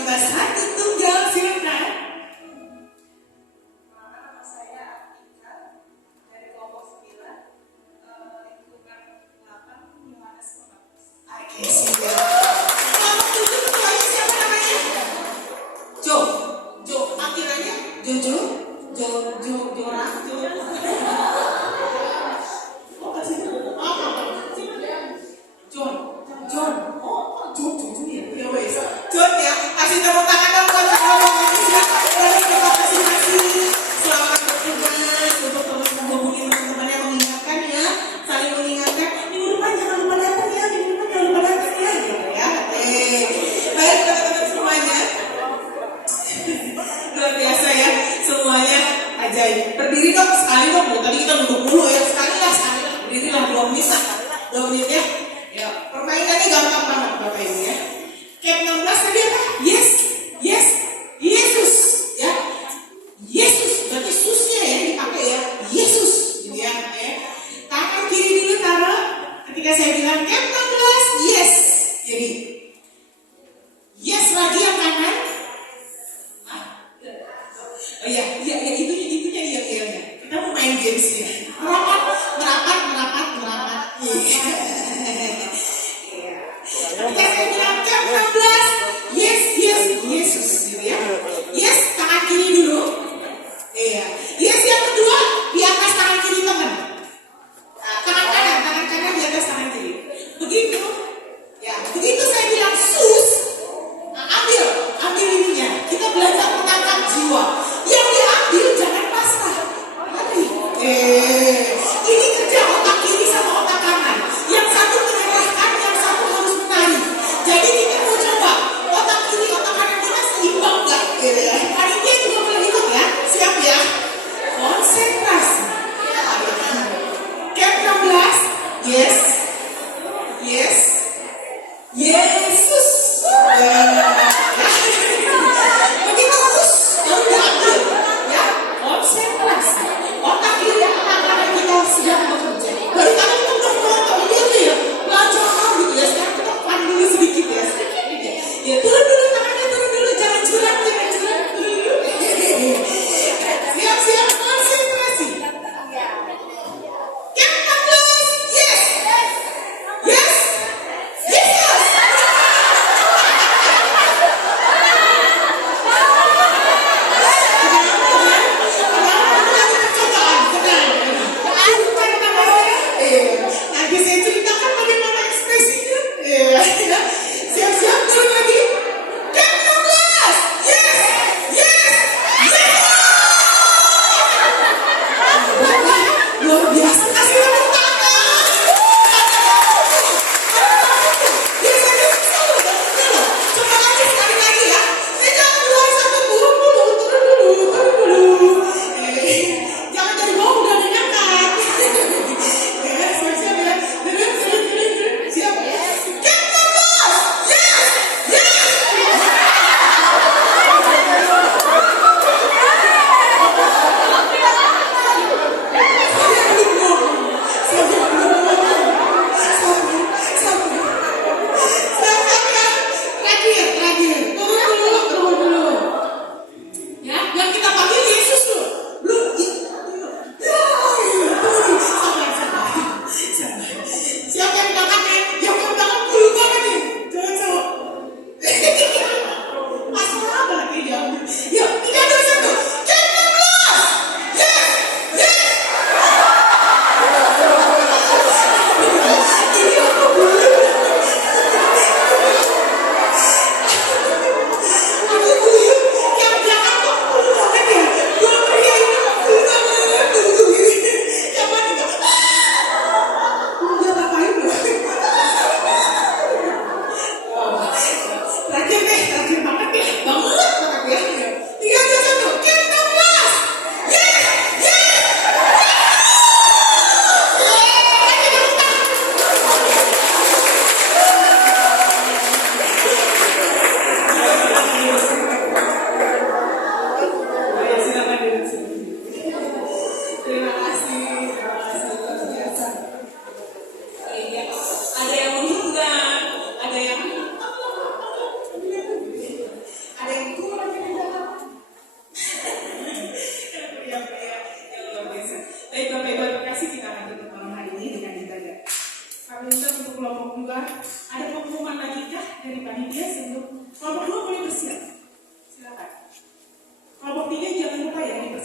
coba satu tunggal silakan. Nama saya Atika dari kelompok 9, lingkungan 8, Yohanes 15. Oke, siap. Kelompok 7 ketuanya siapa namanya? Jo, panggilannya Jojo, Jora, Oh, kasih. John. Oh, John ya. Ya wes. John ya, kasih tepuk tangan dong buat John. Terima kasih. Selamat bertugas untuk terus menghubungi teman-teman yang mengingatkan ya, saling mengingatkan. Minggu depan jangan lupa datang ya, minggu depan jangan lupa datang ya, gitu ya. Baik teman-teman semuanya. Luar biasa ya, semuanya ajaib. Berdiri dong, sekali dong. Tadi kita duduk dulu ya, sekali lah. Berdiri lah 2 menit lah. 2 menit ya. Ya, permainannya gampang banget Bapak Ibu ya. Camp 16 tadi apa? Yes, Yesus ya. Yesus, berarti susnya ya dipakai ya. Yesus gitu ya. Tangan kiri dulu taruh. Ketika saya bilang camp 16, yes. Jadi yes lagi yang kanan. Oh iya, itunya iya. Kita mau main games ya. Merapat. Iya. Ketika saya bilang camp 16, yes, Yesus gitu ya. Yes, tangan kiri dulu. Iya. Yes yang kedua, di atas tangan kiri teman. Tangan kanan di atas tangan kiri. Begitu. Ya, begitu saya bilang sus. Ambil ininya. Kita belajar menangkap jiwa. Yang diambil jangan pasrah. Mati. Ini kerja otak kiri sama otak kanan. Yang satu menyerahkan, yang satu harus menari. Jadi kita mau coba otak kiri, otak kanan kita seimbang nggak? Panitia juga boleh ikut ya. Siap ya? Konsentrasi. Camp 16. Yes. Yesus. Begitu terus baru diambil ya, konsentrasi. Otak kiri dan otak kanan kita sedang bekerja. Dari tadi kita udah nonton dia ya, belajar gitu ya. Sekarang kita fun dulu sedikit ya. Ya turun dulu tangannya, jangan curang, turun dulu. Siap, konsentrasi. Camp 16, yes.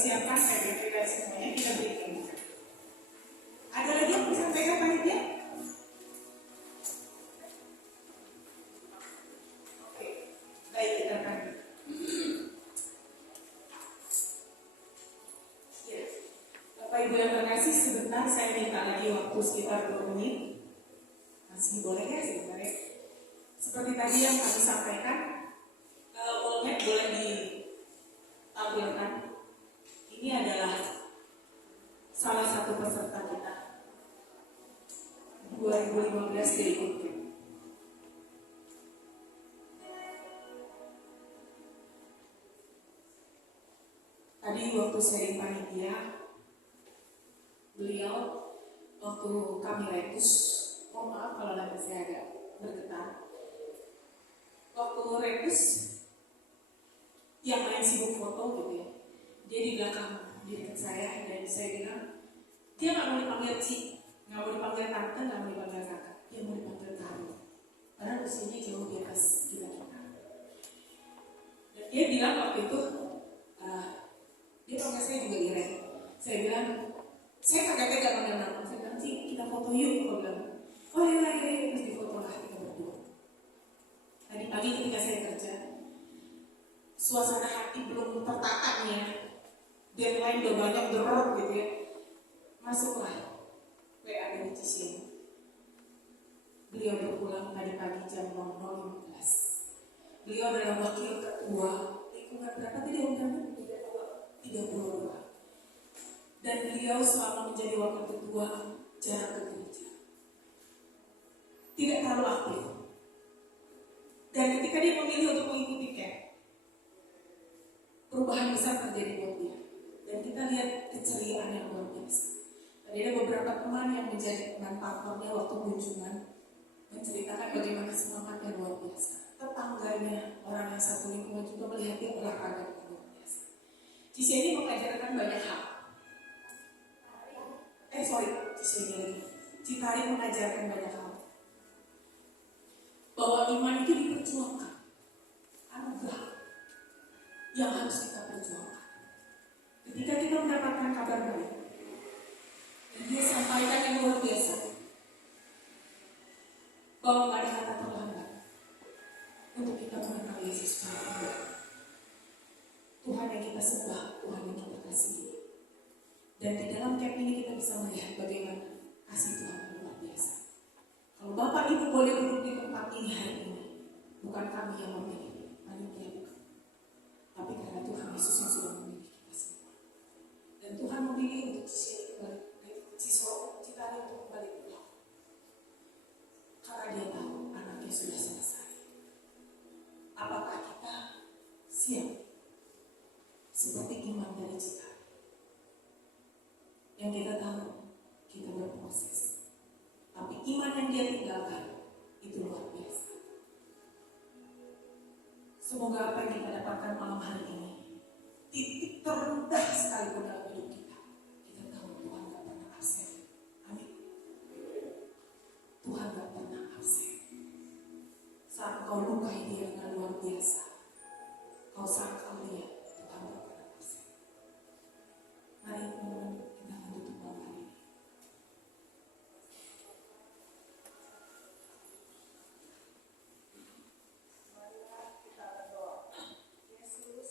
siapkan PPT dan semuanya kita berikan. Ada lagi yang disampaikan panitia? Oke, baik kita akan. Ya, Bapak Ibu yang terkasih, sebentar saya minta lagi waktu sekitar 2 menit. Masih boleh ya sebentar ya? Seperti tadi yang kami sampaikan, Wolmet boleh ditampilkan. Ini adalah salah satu peserta kita 2015 dia ikut. Tadi waktu sharing panitia, beliau waktu kami retus, mohon maaf kalau nanti saya agak bergetar. Waktu retus, yang lain sibuk foto gitu ya, dia di belakang di dekat saya dan saya bilang, dia nggak mau dipanggil Ci, nggak mau dipanggil tante, nggak mau dipanggil kakak, dia mau dipanggil Kari. Karena usianya jauh di atas kita. Dan dia bilang waktu itu, dia panggil saya juga Irene. Saya bilang, saya kagak pegang panggil nama. Saya bilang, Ci, kita foto yuk. Dia bilang, oh ya, terus difoto lah kita berdua. Tadi pagi ketika saya kerja, suasana hati belum tertatannya, deadline udah banyak deror gitu ya. Masuklah WA dari Cisien. Beliau berpulang tadi pagi jam 00.15. Beliau adalah wakil ketua lingkungan berapa tadi undangnya? 32. Dan beliau selama menjadi wakil ketua jarang ke gereja, tidak terlalu aktif. Dan ketika dia memilih untuk mengikuti camp, perubahan besar terjadi buat dia. Dan kita lihat keceriaan yang luar biasa. Tadi ada beberapa teman yang menjadi teman partnernya waktu kunjungan menceritakan bagaimana semangat yang luar biasa. Tetangganya, orang yang satu lingkungan juga melihat dia olahraga yang luar biasa. Cici ini mengajarkan banyak hal. Citari mengajarkan banyak hal. Bahwa iman itu diperjuangkan. Anugerah yang harus kita perjuangkan. Ketika kita mendapatkan kabar baik, dan dia sampaikan yang luar biasa, bahwa nggak ada kata terlambat untuk kita mengenal Yesus Kristus. Tuhan yang kita sembah, Tuhan yang kita kasihi. Dan di dalam camp ini kita bisa melihat bagaimana kasih Tuhan yang luar biasa. Kalau Bapak Ibu boleh duduk di tempat ini hari ini, bukan kami yang memilih, panitia bukan, tapi karena Tuhan Yesus yang sudah memilih kita semua. Dan Tuhan memilih untuk Citari untuk kembali pulang. Karena dia tahu anaknya sudah selesai. Apakah kita siap seperti iman dari Citari? Yang kita tahu, kita berproses. Tapi iman yang dia tinggalkan, itu luar biasa. Semoga apa yang kita dapatkan malam hari ini, titik terendah sekalipun dalam hidup kita, kita tahu Tuhan gak pernah absen. Amin. Tuhan gak pernah absen. Saat kau lukai dia dengan luar biasa, kau sangkal dia, Tuhan gak pernah absen. Mari teman-teman, kita akan tutup malam hari ini. Kita berdoa. Yesus,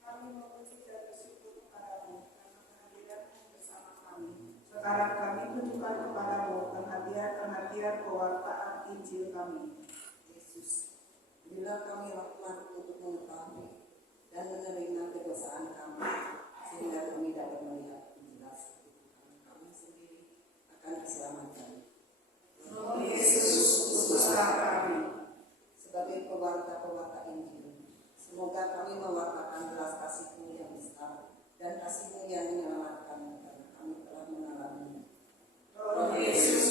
kami memuji dan bersyukur kepadamu karena kehadiranmu bersama kami. Sekarang kami tunjukkan kepadamu kehadiran pewartaan Injil kami. Yesus, berilah kami rahmat untuk mengetahui dan menerima kedosaan kami, sehingga kami dapat melihat jelas kebutuhan kami sendiri akan diselamatkan. Roh Yesus, khususlah kami. Sebagai pewarta-pewarta Injil, semoga kami mewartakan belas kasih-Mu yang besar dan kasih-Mu yang menyelamatkan, karena kami telah mengalami. Roh Yesus,